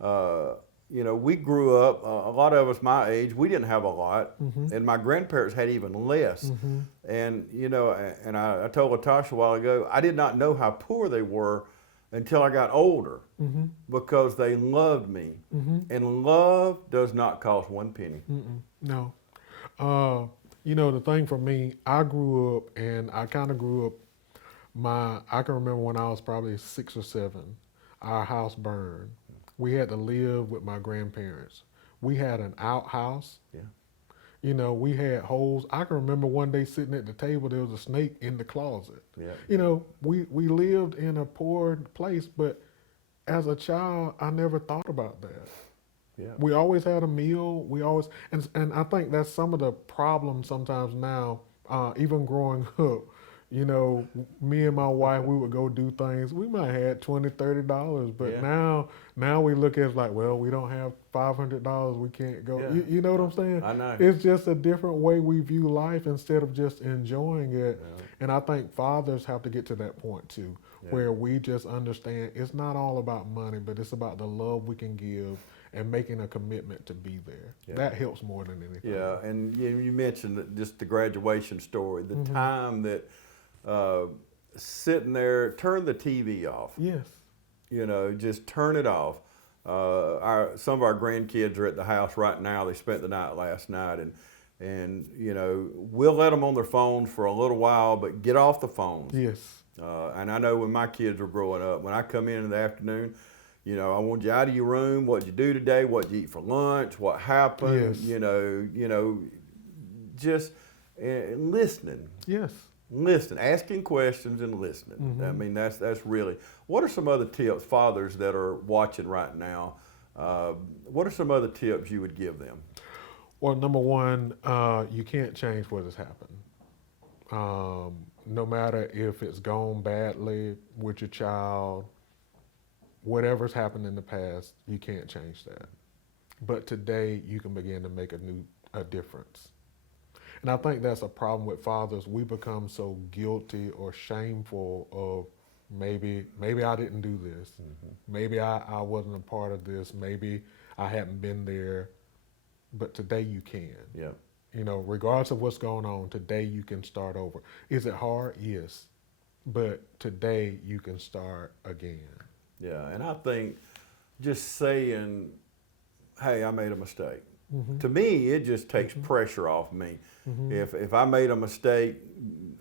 you know, we grew up, a lot of us my age, we didn't have a lot, and my grandparents had even less. And, you know, and I told Latasha a while ago, I did not know how poor they were until I got older because they loved me. And love does not cost one penny. No. You know, the thing for me, I grew up and I kind of grew up, I can remember when I was probably 6 or 7, our house burned. We had to live with my grandparents. We had an outhouse. Yeah. You know, we had holes. I can remember one day sitting at the table, there was a snake in the closet. Yeah. You know, we lived in a poor place, but as a child, I never thought about that. Yeah. We always had a meal. We always, and I think that's some of the problems sometimes now, even growing up. You know, me and my wife, we would go do things. We might have had $20, $30, but now we look at it like, well, we don't have $500. We can't go. Yeah. You know what I'm saying? I know. It's just a different way we view life instead of just enjoying it. Yeah. And I think fathers have to get to that point too, where we just understand it's not all about money, but it's about the love we can give and making a commitment to be there. Yeah. That helps more than anything. Yeah, and you mentioned that just the graduation story, the time that sitting there, turn the TV off. Yes. You know, just turn it off. Some of our grandkids are at the house right now. They spent the night last night, and you know, we'll let them on their phones for a little while, but get off the phones. Yes. And I know when my kids were growing up, when I come in the afternoon, you know, I want you out of your room. What'd you do today? What'd you eat for lunch? What happened? Yes. You know, just listening. Yes. Listen, asking questions and listening. I mean, that's really. What are some other tips, fathers that are watching right now? What are some other tips you would give them? Well, number one, you can't change what has happened. No matter if it's gone badly with your child, whatever's happened in the past, you can't change that. But today, you can begin to make a difference. And I think that's a problem with fathers. We become so guilty or shameful of maybe I didn't do this. Maybe I wasn't a part of this. Maybe I haven't been there. But today you can. Yeah. You know, regardless of what's going on, today you can start over. Is it hard? Yes. but today you can start again. Yeah, and I think just saying, hey, I made a mistake. To me, it just takes pressure off me. If I made a mistake,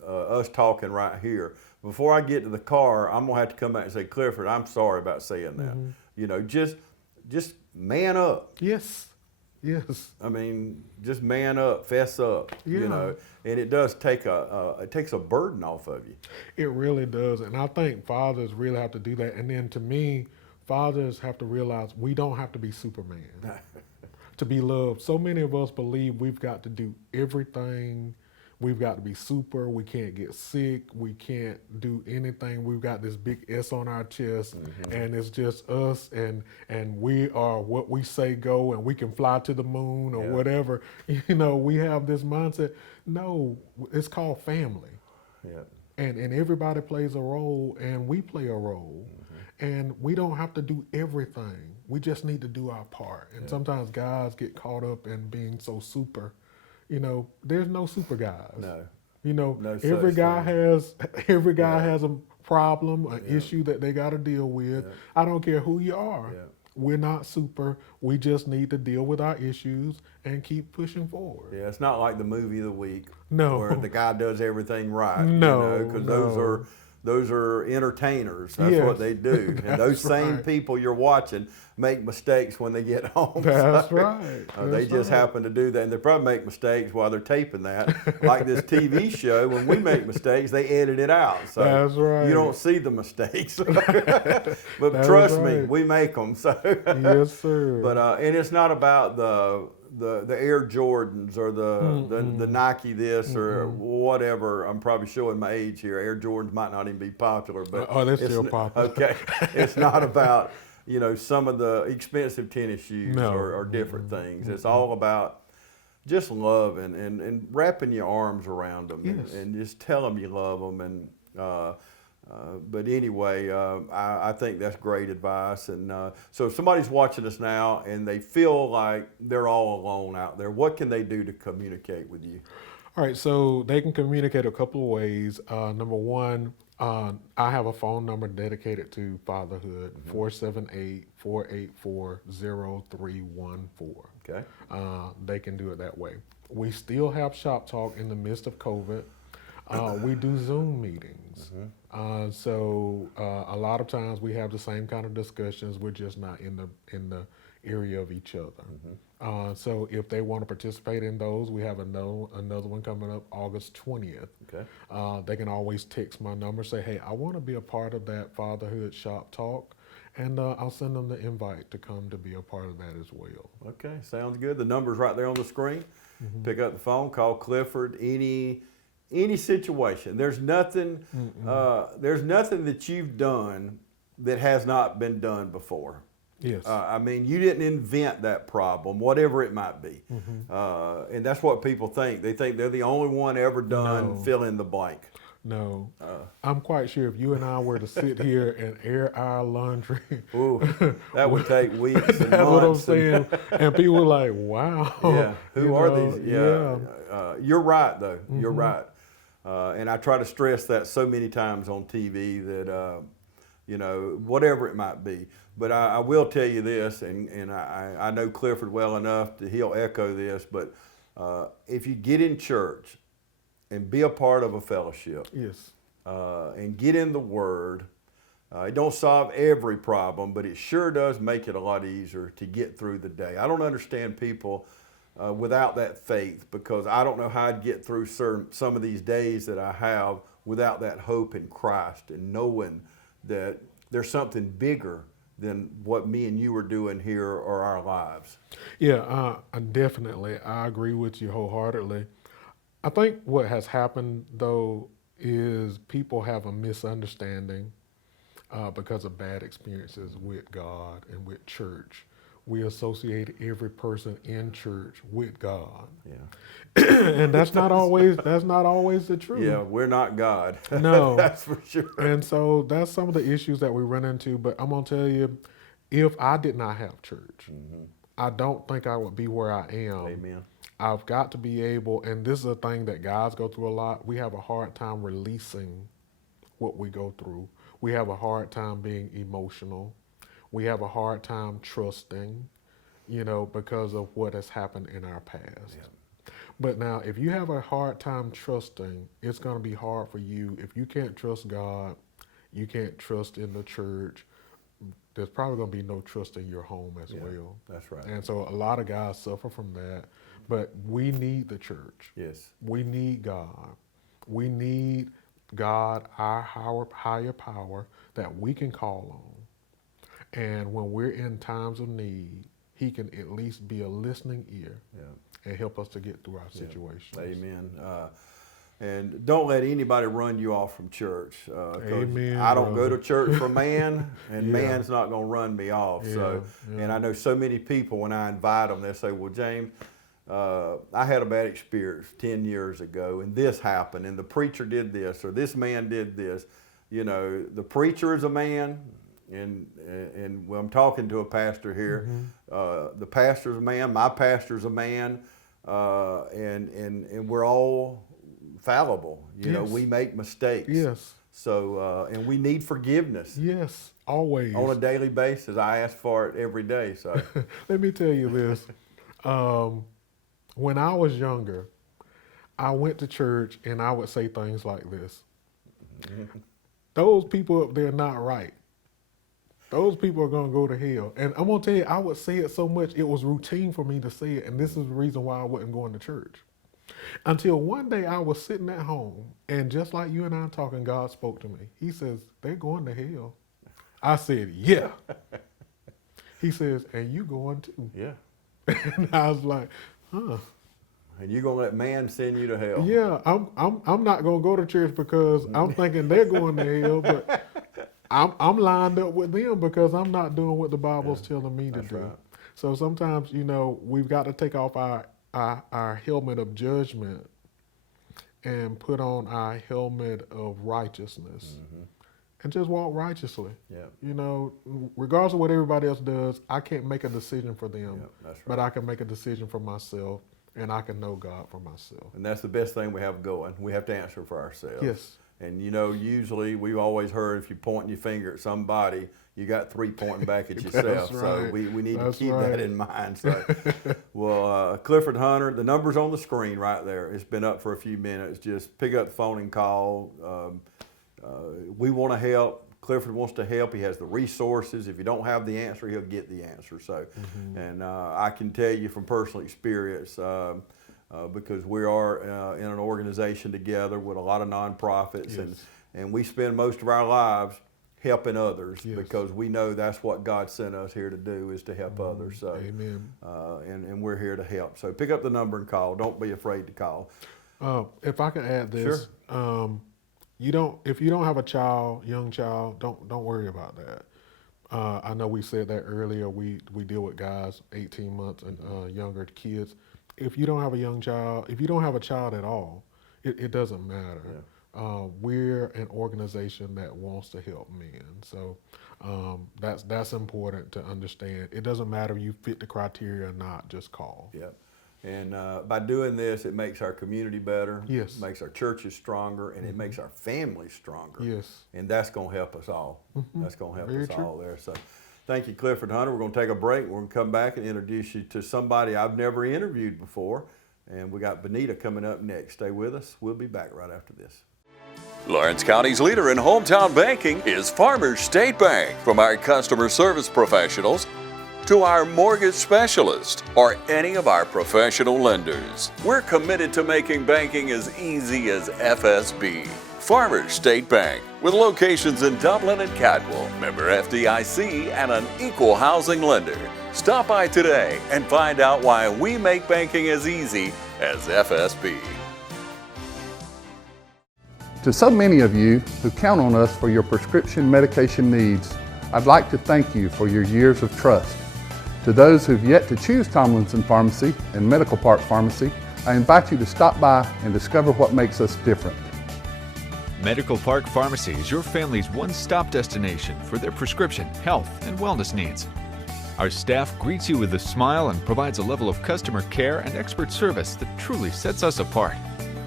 us talking right here, before I get to the car, I'm gonna have to come back and say, Clifford, I'm sorry about saying that. You know, just man up. Yes. Yes. I mean, just man up, fess up. Yeah. You know, and it does take it takes a burden off of you. It really does, and I think fathers really have to do that. And then to me, fathers have to realize we don't have to be Superman to be loved. So many of us believe we've got to do everything. We've got to be super. We can't get sick. We can't do anything. We've got this big S on our chest, and it's just us, and we are what we say go, and we can fly to the moon or whatever. You know, we have this mindset. No, it's called family. Yeah. And everybody plays a role, and we play a role. And we don't have to do everything. We just need to do our part. And sometimes guys get caught up in being so super. You know, there's no super guys. No. You know, No every such guy thing. has a problem, an issue that they got to deal with. I don't care who you are. We're not super. We just need to deal with our issues and keep pushing forward. Yeah, it's not like the movie of the week. No. Where the guy does everything right. No, because no. those are entertainers. That's what they do. And those same people you're watching make mistakes when they get home. That's right. They just happen to do that, and they probably make mistakes while they're taping that. Like this TV show, when we make mistakes, they edit it out. So That's right. you don't see the mistakes. But trust me, we make them. So yes, sir. But and it's not about the Air Jordans or the Nike this or whatever. I'm probably showing my age here. Air Jordans might not even be popular, but they're still popular. Okay, it's not about some of the expensive tennis shoes or different things. It's all about just love and wrapping your arms around them and just tell them you love them. And but anyway, I think that's great advice. And so if somebody's watching us now and they feel like they're all alone out there, what can they do to communicate with you? All right, so they can communicate a couple of ways. Number one, I have a phone number dedicated to fatherhood, 478-484-0314. Okay. They can do it that way. We still have Shop Talk in the midst of COVID. We do Zoom meetings. So a lot of times we have the same kind of discussions. We're just not in the area of each other. So if they want to participate in those, we have another one coming up August 20th. Okay. They can always text my number, say, hey, I want to be a part of that Fatherhood Shop Talk, and I'll send them the invite to come to be a part of that as well. Okay, sounds good. The number's right there on the screen. Pick up the phone, call Clifford. Any situation. There's nothing that you've done that has not been done before. Yes. I mean, you didn't invent that problem, whatever it might be. And that's what people think. They think they're the only one ever done fill in the blank. No. I'm quite sure if you and I were to sit here and air our laundry. Ooh, that would take weeks and that's months. what I'm saying. And people are like, wow. Yeah, who are these? Yeah. You're right, though. You're right. And I try to stress that so many times on TV that, whatever it might be. But I will tell you this, and I know Clifford well enough that he'll echo this, but if you get in church and be a part of a fellowship, yes, and get in the Word, it don't solve every problem, but it sure does make it a lot easier to get through the day. I don't understand people without that faith, because I don't know how I'd get through some of these days that I have without that hope in Christ and knowing that there's something bigger than what me and you are doing here or our lives. Yeah, definitely. I agree with you wholeheartedly. I think what has happened, though, is people have a misunderstanding because of bad experiences with God and with church. We associate every person in church with God. Yeah. And that's not always the truth. Yeah, we're not God. No. That's for sure. And so that's some of the issues that we run into. But I'm going to tell you, if I did not have church, I don't think I would be where I am. Amen. I've got to be able, and this is a thing that guys go through a lot, we have a hard time releasing what we go through. We have a hard time being emotional. We have a hard time trusting, because of what has happened in our past. Yeah. But now, if you have a hard time trusting, it's going to be hard for you. If you can't trust God, you can't trust in the church, there's probably going to be no trust in your home as well. That's right. And so a lot of guys suffer from that, but we need the church. Yes. We need God. We need God, our higher power that we can call on. And when we're in times of need, he can at least be a listening ear and help us to get through our situations. Amen. And don't let anybody run you off from church. Amen. I don't go to church for man, and man's not going to run me off. And I know so many people, when I invite them, they say, well, James, I had a bad experience 10 years ago, and this happened, and the preacher did this, or this man did this. The preacher is a man, and when I'm talking to a pastor here, the pastor's a man, my pastor's a man, and we're all fallible. We make mistakes. Yes. So, and we need forgiveness. Yes, always. On a daily basis. I ask for it every day. So, let me tell you this. When I was younger, I went to church and I would say things like this. Those people up there not right. Those people are going to go to hell. And I'm going to tell you, I would say it so much, it was routine for me to say it. And this is the reason why I wasn't going to church. Until one day I was sitting at home, and just like you and I talking, God spoke to me. He says, they're going to hell. I said, yeah. He says, and you going too. Yeah. And I was like, huh. And you're going to let man send you to hell. Yeah, I'm not going to go to church because I'm thinking they're going to hell, but I'm lined up with them because I'm not doing what the Bible's telling me to do. Right. So sometimes, we've got to take off our helmet of judgment and put on our helmet of righteousness and just walk righteously. Yeah. Regardless of what everybody else does, I can't make a decision for them, that's right. But I can make a decision for myself, and I can know God for myself. And that's the best thing we have going. We have to answer for ourselves. Yes. And usually we've always heard if you're pointing your finger at somebody, you got 3 pointing back at yourself. Right. So we need to keep that in mind. So, well, Clifford Hunter, the number's on the screen right there. It's been up for a few minutes. Just pick up the phone and call. We want to help. Clifford wants to help. He has the resources. If you don't have the answer, he'll get the answer. So, and I can tell you from personal experience, because we are in an organization together with a lot of nonprofits, and we spend most of our lives helping others because we know that's what God sent us here to do, is to help others. So, amen. And we're here to help. So pick up the number and call. Don't be afraid to call. If I can add this, sure. If you don't have a young child, don't worry about that. I know we said that earlier. We deal with guys 18 months and younger kids. If you don't have a young child, if you don't have a child at all, it doesn't matter. Yeah. We're an organization that wants to help men. So that's important to understand. It doesn't matter if you fit the criteria or not, just call. Yeah. And by doing this, it makes our community better. Yes. It makes our churches stronger, and it makes our families stronger. Yes. And that's going to help us all. That's going to help us all there. So thank you, Clifford Hunter. We're going to take a break. We're going to come back and introduce you to somebody I've never interviewed before. And we got Benita coming up next. Stay with us. We'll be back right after this. Lawrence County's leader in hometown banking is Farmers State Bank. From our customer service professionals to our mortgage specialist or any of our professional lenders, we're committed to making banking as easy as FSB. Farmers State Bank, with locations in Dublin and Cadwell, member FDIC, and an equal housing lender. Stop by today and find out why we make banking as easy as FSB. To so many of you who count on us for your prescription medication needs, I'd like to thank you for your years of trust. To those who've yet to choose Tomlinson Pharmacy and Medical Park Pharmacy, I invite you to stop by and discover what makes us different. Medical Park Pharmacy is your family's one-stop destination for their prescription, health, and wellness needs. Our staff greets you with a smile and provides a level of customer care and expert service that truly sets us apart.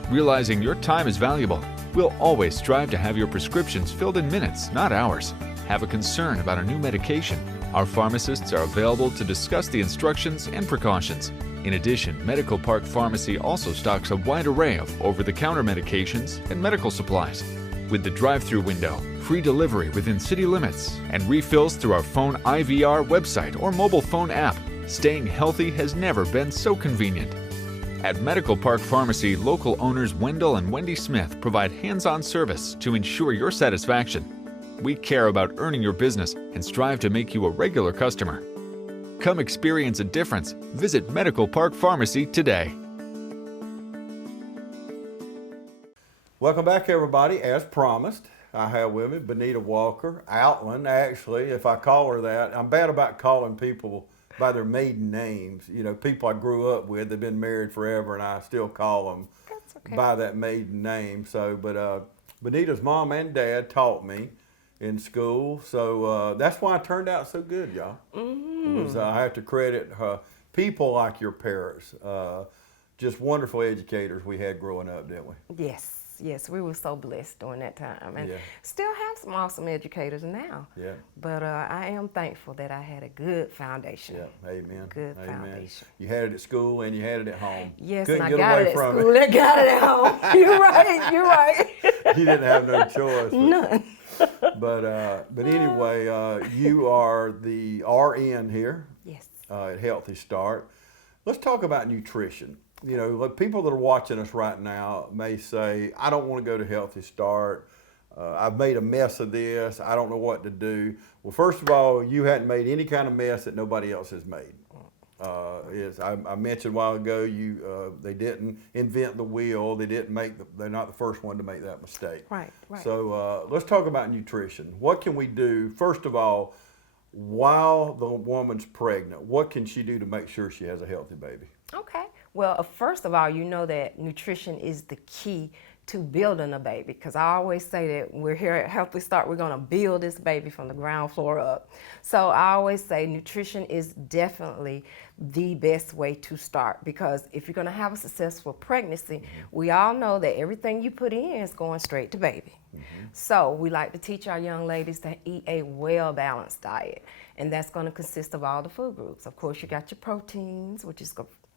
Realizing your time is valuable, We'll always strive to have your prescriptions filled in minutes, not hours. Have a concern about a new medication? Our pharmacists are available to discuss the instructions and precautions. In addition, Medical Park Pharmacy also stocks a wide array of over-the-counter medications and medical supplies. With the drive-through window, free delivery within city limits, and refills through our phone IVR website or mobile phone app, staying healthy has never been so convenient. At Medical Park Pharmacy, local owners Wendell and Wendy Smith provide hands-on service to ensure your satisfaction. We care about earning your business and strive to make you a regular customer. Come experience a difference. Visit Medical Park Pharmacy today. Welcome back, everybody. As promised, I have with me Benita Walker, Outland, actually, if I call her that. I'm bad about calling people by their maiden names. You know, people I grew up with, they've been married forever, and I still call them by that maiden name. So, but Benita's mom and dad taught me in school, so that's why it turned out so good, y'all. I have to credit people like your parents, just wonderful educators we had growing up, didn't we? Yes, we were so blessed during that time, and still have some awesome educators now. Yeah. But I am thankful that I had a good foundation. Yeah, amen. Good amen. foundation. You had it at school and you had it at home. Yes, Couldn't and get I got away it at from school and got it at home. You're right. You didn't have no choice. None. But anyway, you are the RN here. Yes. At Healthy Start. Let's talk about nutrition. You know, look, people that are watching us right now may say, I don't want to go to Healthy Start. I've made a mess of this. I don't know what to do. Well, first of all, you hadn't made any kind of mess that nobody else has made. I mentioned a while ago, they didn't invent the wheel. They're not the first one to make that mistake. Right. So let's talk about nutrition. What can we do, first of all, while the woman's pregnant? What can she do to make sure she has a healthy baby? Okay. Well, first of all, you know that nutrition is the key to building a baby, because I always say that we're here at Healthy Start, we're going to build this baby from the ground floor up. So I always say nutrition is definitely the best way to start, because if you're going to have a successful pregnancy, we all know that everything you put in is going straight to baby. So we like to teach our young ladies to eat a well-balanced diet, and that's going to consist of all the food groups. Of course, you got your proteins, which is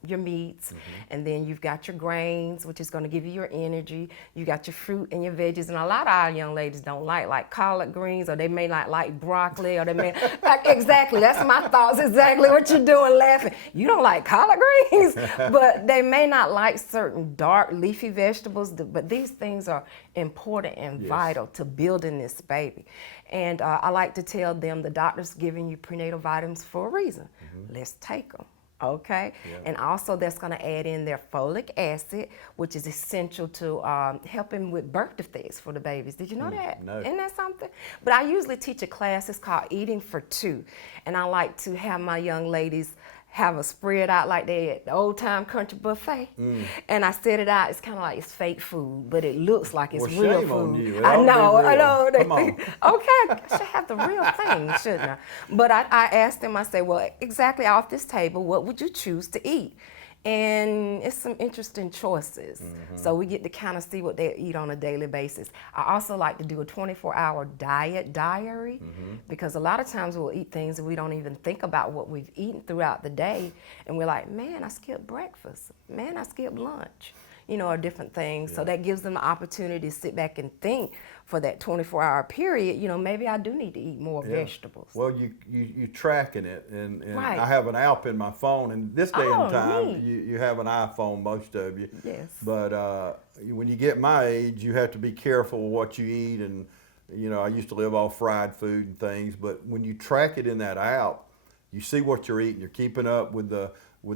your meats, and then you've got your grains, which is going to give you your energy. You got your fruit and your veggies, and a lot of our young ladies don't like collard greens, or they may not like broccoli, or they may exactly. That's my thoughts. Exactly what you're doing, laughing. You don't like collard greens, but they may not like certain dark leafy vegetables. But these things are important and vital to building this baby. And I like to tell them the doctor's giving you prenatal vitamins for a reason. Let's take them. Okay, and also that's going to add in their folic acid, which is essential to helping with birth defects for the babies. Did you know that? No. Isn't that something? But I usually teach a class, it's called Eating for Two, and I like to have my young ladies have a spread out like they at the old time country buffet. And I set it out, it's kind of like it's fake food, but it looks like it's real shame food. on you. I know. Come on. Okay, I should have the real thing, shouldn't I? But I asked them, I said, well, exactly off this table, what would you choose to eat? And it's some interesting choices. So we get to kind of see what they eat on a daily basis. I also like to do a 24-hour diary, because a lot of times we'll eat things and we don't even think about what we've eaten throughout the day. And we're like, man, I skipped breakfast. Man, I skipped lunch. You know, or different things. So that gives them the opportunity to sit back and think for that 24-hour period, you know, maybe I do need to eat more vegetables. Well, you tracking it, and Right. I have an app in my phone, and this day and time, neat. you have an iPhone, most of you. Yes. But when you get my age, you have to be careful of what you eat, and, you know, I used to live off fried food and things, but when you track it in that app, you see what you're eating. You're keeping up with the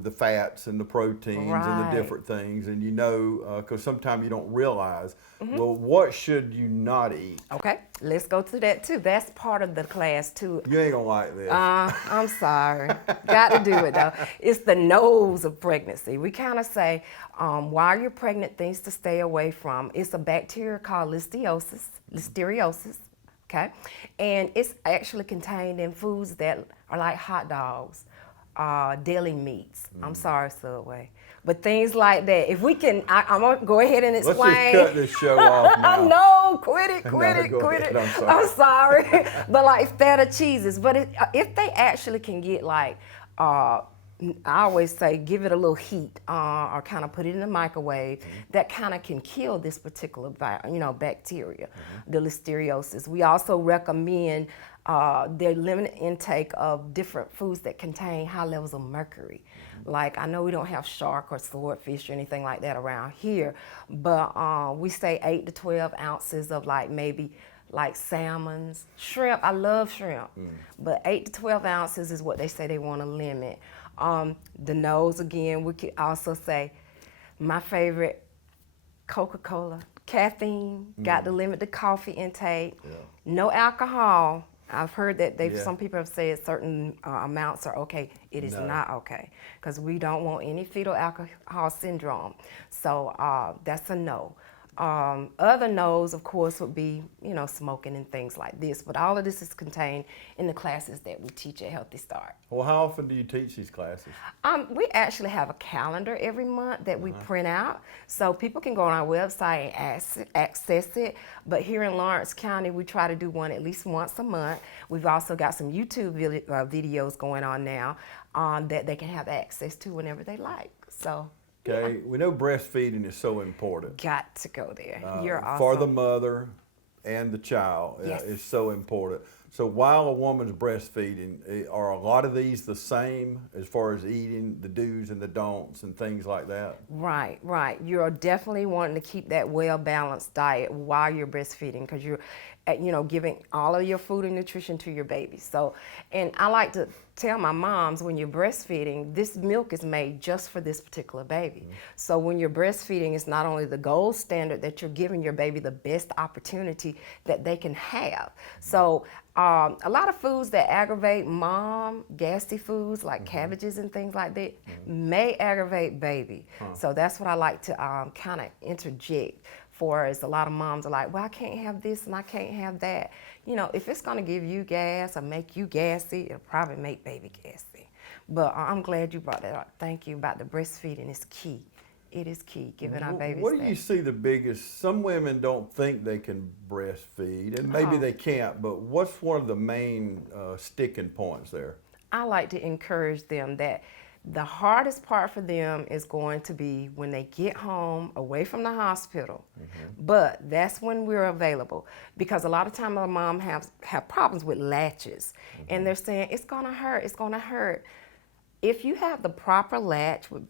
fats and the proteins and the different things, and you know, because sometimes you don't realize, well, what should you not eat? Okay, let's go to that too. That's part of the class too. You ain't gonna like this. I'm sorry. Got to do it though. It's the nose of pregnancy. We kind of say, while you're pregnant, things to stay away from. It's a bacteria called listeriosis, okay? And it's actually contained in foods that are like hot dogs, deli meats. I'm sorry, Subway. But things like that, if we can, I'm going to go ahead and explain. Let's just cut this show off now. No, quit it. I'm sorry. But like feta cheeses. But if they actually can get like, I always say give it a little heat or kind of put it in the microwave, that kind of can kill this particular bacteria, the listeriosis. We also recommend their limited intake of different foods that contain high levels of mercury. Like, I know we don't have shark or swordfish or anything like that around here, but we say 8 to 12 ounces of maybe salmons, shrimp. I love shrimp, but 8 to 12 ounces is what they say they want to limit. The nose, again, we could also say my favorite, Coca-Cola, caffeine, got to limit the coffee intake, no alcohol. I've heard that some people have said certain amounts are okay. It is not okay, because we don't want any fetal alcohol syndrome. So that's a no. Other no's, of course, would be, smoking and things like this. But all of this is contained in the classes that we teach at Healthy Start. Well, how often do you teach these classes? We actually have a calendar every month that we print out, so people can go on our website and access it. But here in Lawrence County, we try to do one at least once a month. We've also got some YouTube videos going on now that they can have access to whenever they like. So. Okay, we know breastfeeding is so important. Got to go there. You're awesome. For the mother and the child is so important. So while a woman's breastfeeding, are a lot of these the same as far as eating, the do's and the don'ts and things like that? Right. You're definitely wanting to keep that well-balanced diet while you're breastfeeding, because you're giving all of your food and nutrition to your baby. So, and I like to tell my moms, when you're breastfeeding, this milk is made just for this particular baby. So when you're breastfeeding, it's not only the gold standard that you're giving your baby the best opportunity that they can have. So a lot of foods that aggravate mom, gassy foods like cabbages and things like that, may aggravate baby. So that's what I like to kind of interject. For as a lot of moms are like, well, I can't have this and I can't have that. If it's going to give you gas or make you gassy, it'll probably make baby gassy. But I'm glad you brought that up. Thank you. About the breastfeeding is key. It is key, giving our babies What do you see the biggest, some women don't think they can breastfeed, and maybe they can't, but what's one of the main sticking points there? I like to encourage them that the hardest part for them is going to be when they get home away from the hospital. But that's when we're available, because a lot of times our mom have problems with latches, and they're saying it's gonna hurt. If you have the proper latch with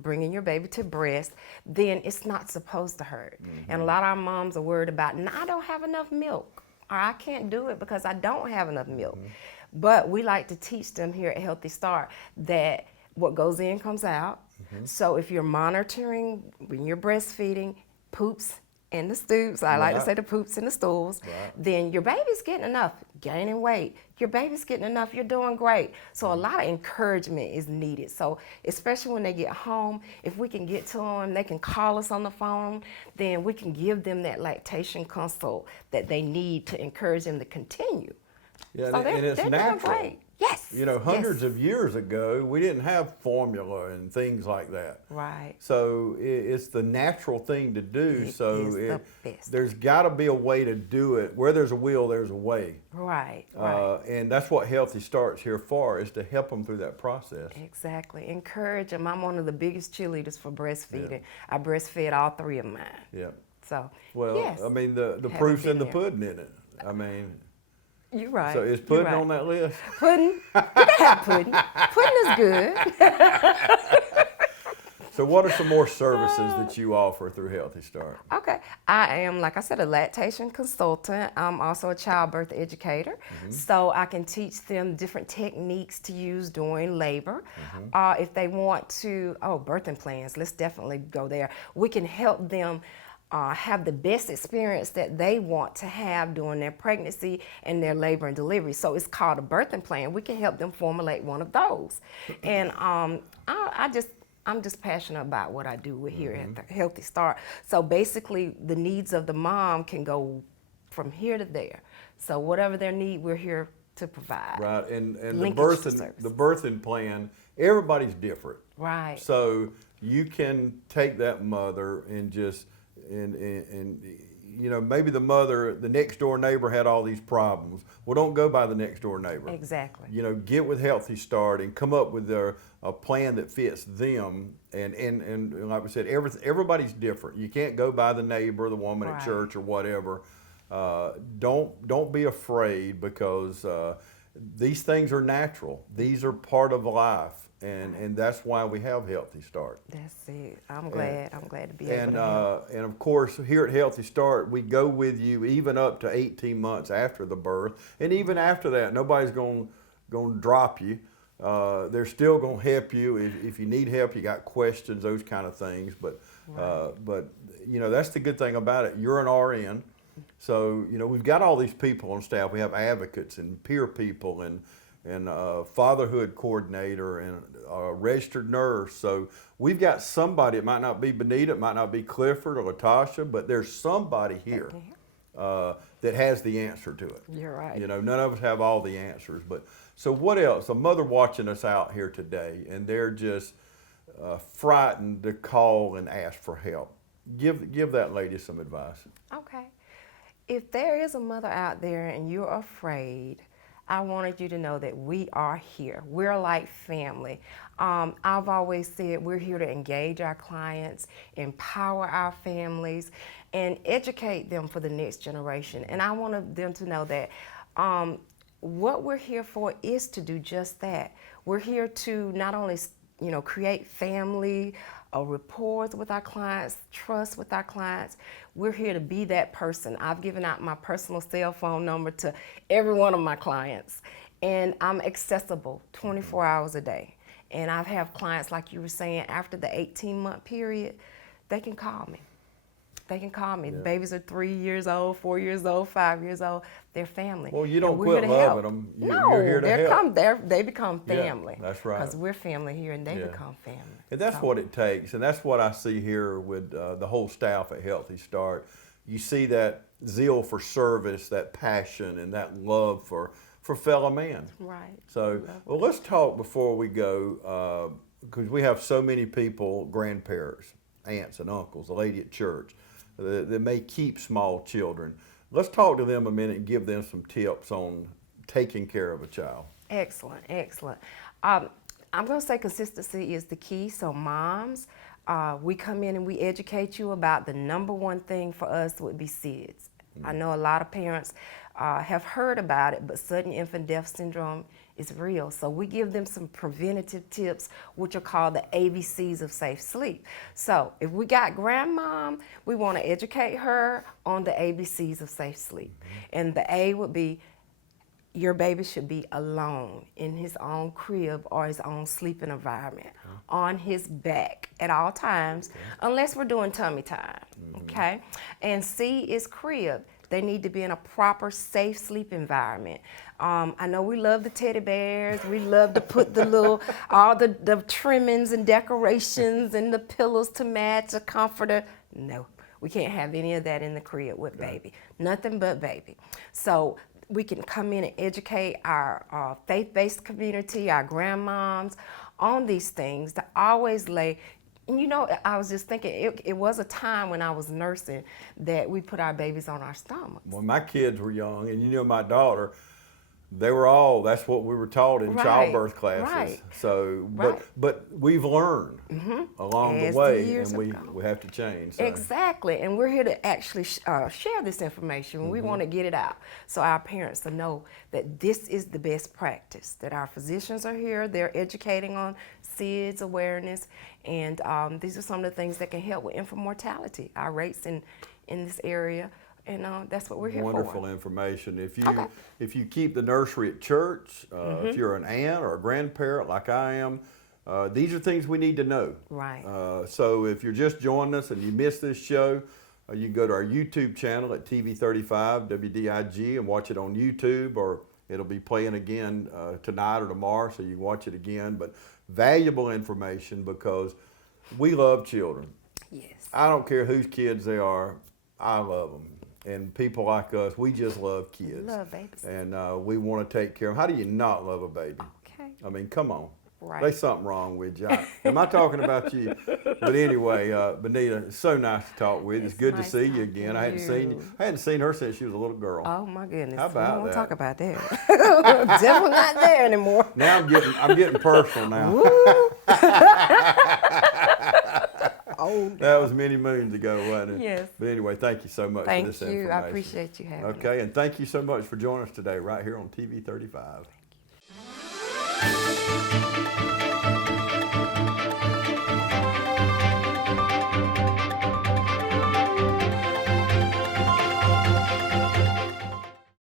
bringing your baby to breast, then it's not supposed to hurt. And a lot of our moms are worried about, I don't have enough milk, or I can't do it because I don't have enough milk. But we like to teach them here at Healthy Start that what goes in comes out. So if you're monitoring when you're breastfeeding, poops in the stools, I like to say the poops in the stools, then your baby's getting enough, gaining weight, your baby's getting enough, you're doing great. So a lot of encouragement is needed. So especially when they get home, if we can get to them, they can call us on the phone, then we can give them that lactation consult that they need to encourage them to continue. Yeah, so and it's natural. Great. Yes. Hundreds of years ago, we didn't have formula and things like that. Right. So it's the natural thing to do. The best. There's got to be a way to do it. Where there's a will, there's a way. Right. And that's what Healthy Start's here for, is to help them through that process. Exactly. Encourage them. I'm one of the biggest cheerleaders for breastfeeding. I breastfed all 3 of mine. Yeah. So, well, yes. I mean, the proof's in the pudding, isn't it? I mean, you're right. So is pudding on that list? Pudding? You can have pudding. Pudding is good. So what are some more services that you offer through Healthy Start? Okay. I am, like I said, a lactation consultant. I'm also a childbirth educator. So I can teach them different techniques to use during labor. If they want to, birthing plans, let's definitely go there. We can help them have the best experience that they want to have during their pregnancy and their labor and delivery. So it's called a birthing plan. We can help them formulate one of those. And I'm just passionate about what I do here at the Healthy Start. So basically, the needs of the mom can go from here to there. So whatever their need, we're here to provide. Right, and the birthing plan, everybody's different. Right. So you can take that mother and just, and you know, maybe the next door neighbor had all these problems. Well, don't go by the next door neighbor. Exactly. You know, get with Healthy Start and come up with a plan that fits them. And like we said, everybody's different. You can't go by the neighbor, the woman at church or whatever. Don't be afraid, because these things are natural. These are part of life. And that's why we have Healthy Start. That's it. I'm glad to be able to help. And of course, here at Healthy Start, we go with you even up to 18 months after the birth. And even after that, nobody's going to drop you. They're still going to help you if you need help, you got questions, those kind of things. But you know, that's the good thing about it. You're an RN. So, you know, we've got all these people on staff. We have advocates and peer people and a fatherhood coordinator and a registered nurse. So we've got somebody. It might not be Benita, it might not be Clifford or Latasha, but there's somebody here that has the answer to it. You're right. You know, none of us have all the answers. But so what else? A mother watching us out here today, and they're just frightened to call and ask for help. Give that lady some advice. Okay. If there is a mother out there and you're afraid, I wanted you to know that we are here. We're like family. I've always said we're here to engage our clients, empower our families, and educate them for the next generation. And I wanted them to know that what we're here for is to do just that. We're here to not only, you know, create family, rapport with our clients, trust with our clients. We're here to be that person. I've given out my personal cell phone number to every one of my clients, and I'm accessible 24 hours a day. And I have clients, like you were saying, after the 18-month period, they can call me. They can call me. Yeah. The babies are 3 years old, 4 years old, 5 years old. They're family. Well, you don't and we're quit here to loving help. them. No, You're here to help. They become family. Yeah, that's right. Because we're family here, and they become family. And that's what it takes, and that's what I see here with the whole staff at Healthy Start. You see that zeal for service, that passion, and that love for fellow man. Right. So, well, let's talk before we go, because we have so many people, grandparents, aunts and uncles, a lady at church, that may keep small children. Let's talk to them a minute and give them some tips on taking care of a child. Excellent, excellent. I'm going to say consistency is the key. So moms, we come in and we educate you about the number one thing for us would be SIDS. I know a lot of parents have heard about it, but sudden infant death syndrome is real. So we give them some preventative tips, which are called the ABCs of safe sleep. So if we got grandmom, we want to educate her on the ABCs of safe sleep. And the A would be, your baby should be alone in his own crib or his own sleeping environment, on his back at all times, unless we're doing tummy time, okay? And C is crib. They need to be in a proper, safe sleep environment. I know we love the teddy bears. We love to put the little, all the trimmings and decorations and the pillows to match a comforter. No, we can't have any of that in the crib with baby. Nothing but baby. So we can come in and educate our faith-based community, our grandmoms, on these things to always lay. And you know, I was just thinking, it was a time when I was nursing that we put our babies on our stomachs. When my kids were young, and you know my daughter, they were all, that's what we were taught in childbirth classes. So, but we've learned along the way, and we have to change. So. Exactly, and we're here to actually share this information. We want to get it out so our parents to know that this is the best practice, that our physicians are here, they're educating on SIDS awareness, and these are some of the things that can help with infant mortality, our rates in this area. And that's what we're here for. Wonderful information. If you keep the nursery at church, if you're an aunt or a grandparent like I am, these are things we need to know. Right. So if you're just joining us and you missed this show, you can go to our YouTube channel at TV35 WDIG and watch it on YouTube, or it'll be playing again tonight or tomorrow, so you can watch it again. But valuable information, because we love children. Yes. I don't care whose kids they are, I love them. And people like us, we just love kids. Love babies. And we want to take care of them. How do you not love a baby? Okay. I mean, come on. Right. There's something wrong with you. Am I talking about you? But anyway, Benita, it's so nice to talk with you. It's good nice to see you again. I hadn't seen her since she was a little girl. Oh my goodness. How about we won't that? talk about that. Definitely not there anymore. Now I'm getting personal now. Oh, that was many moons ago, wasn't it? Yes. But anyway, thank you so much for this information. Thank you. I appreciate you having me. Okay, and thank you so much for joining us today right here on TV 35. Thank you.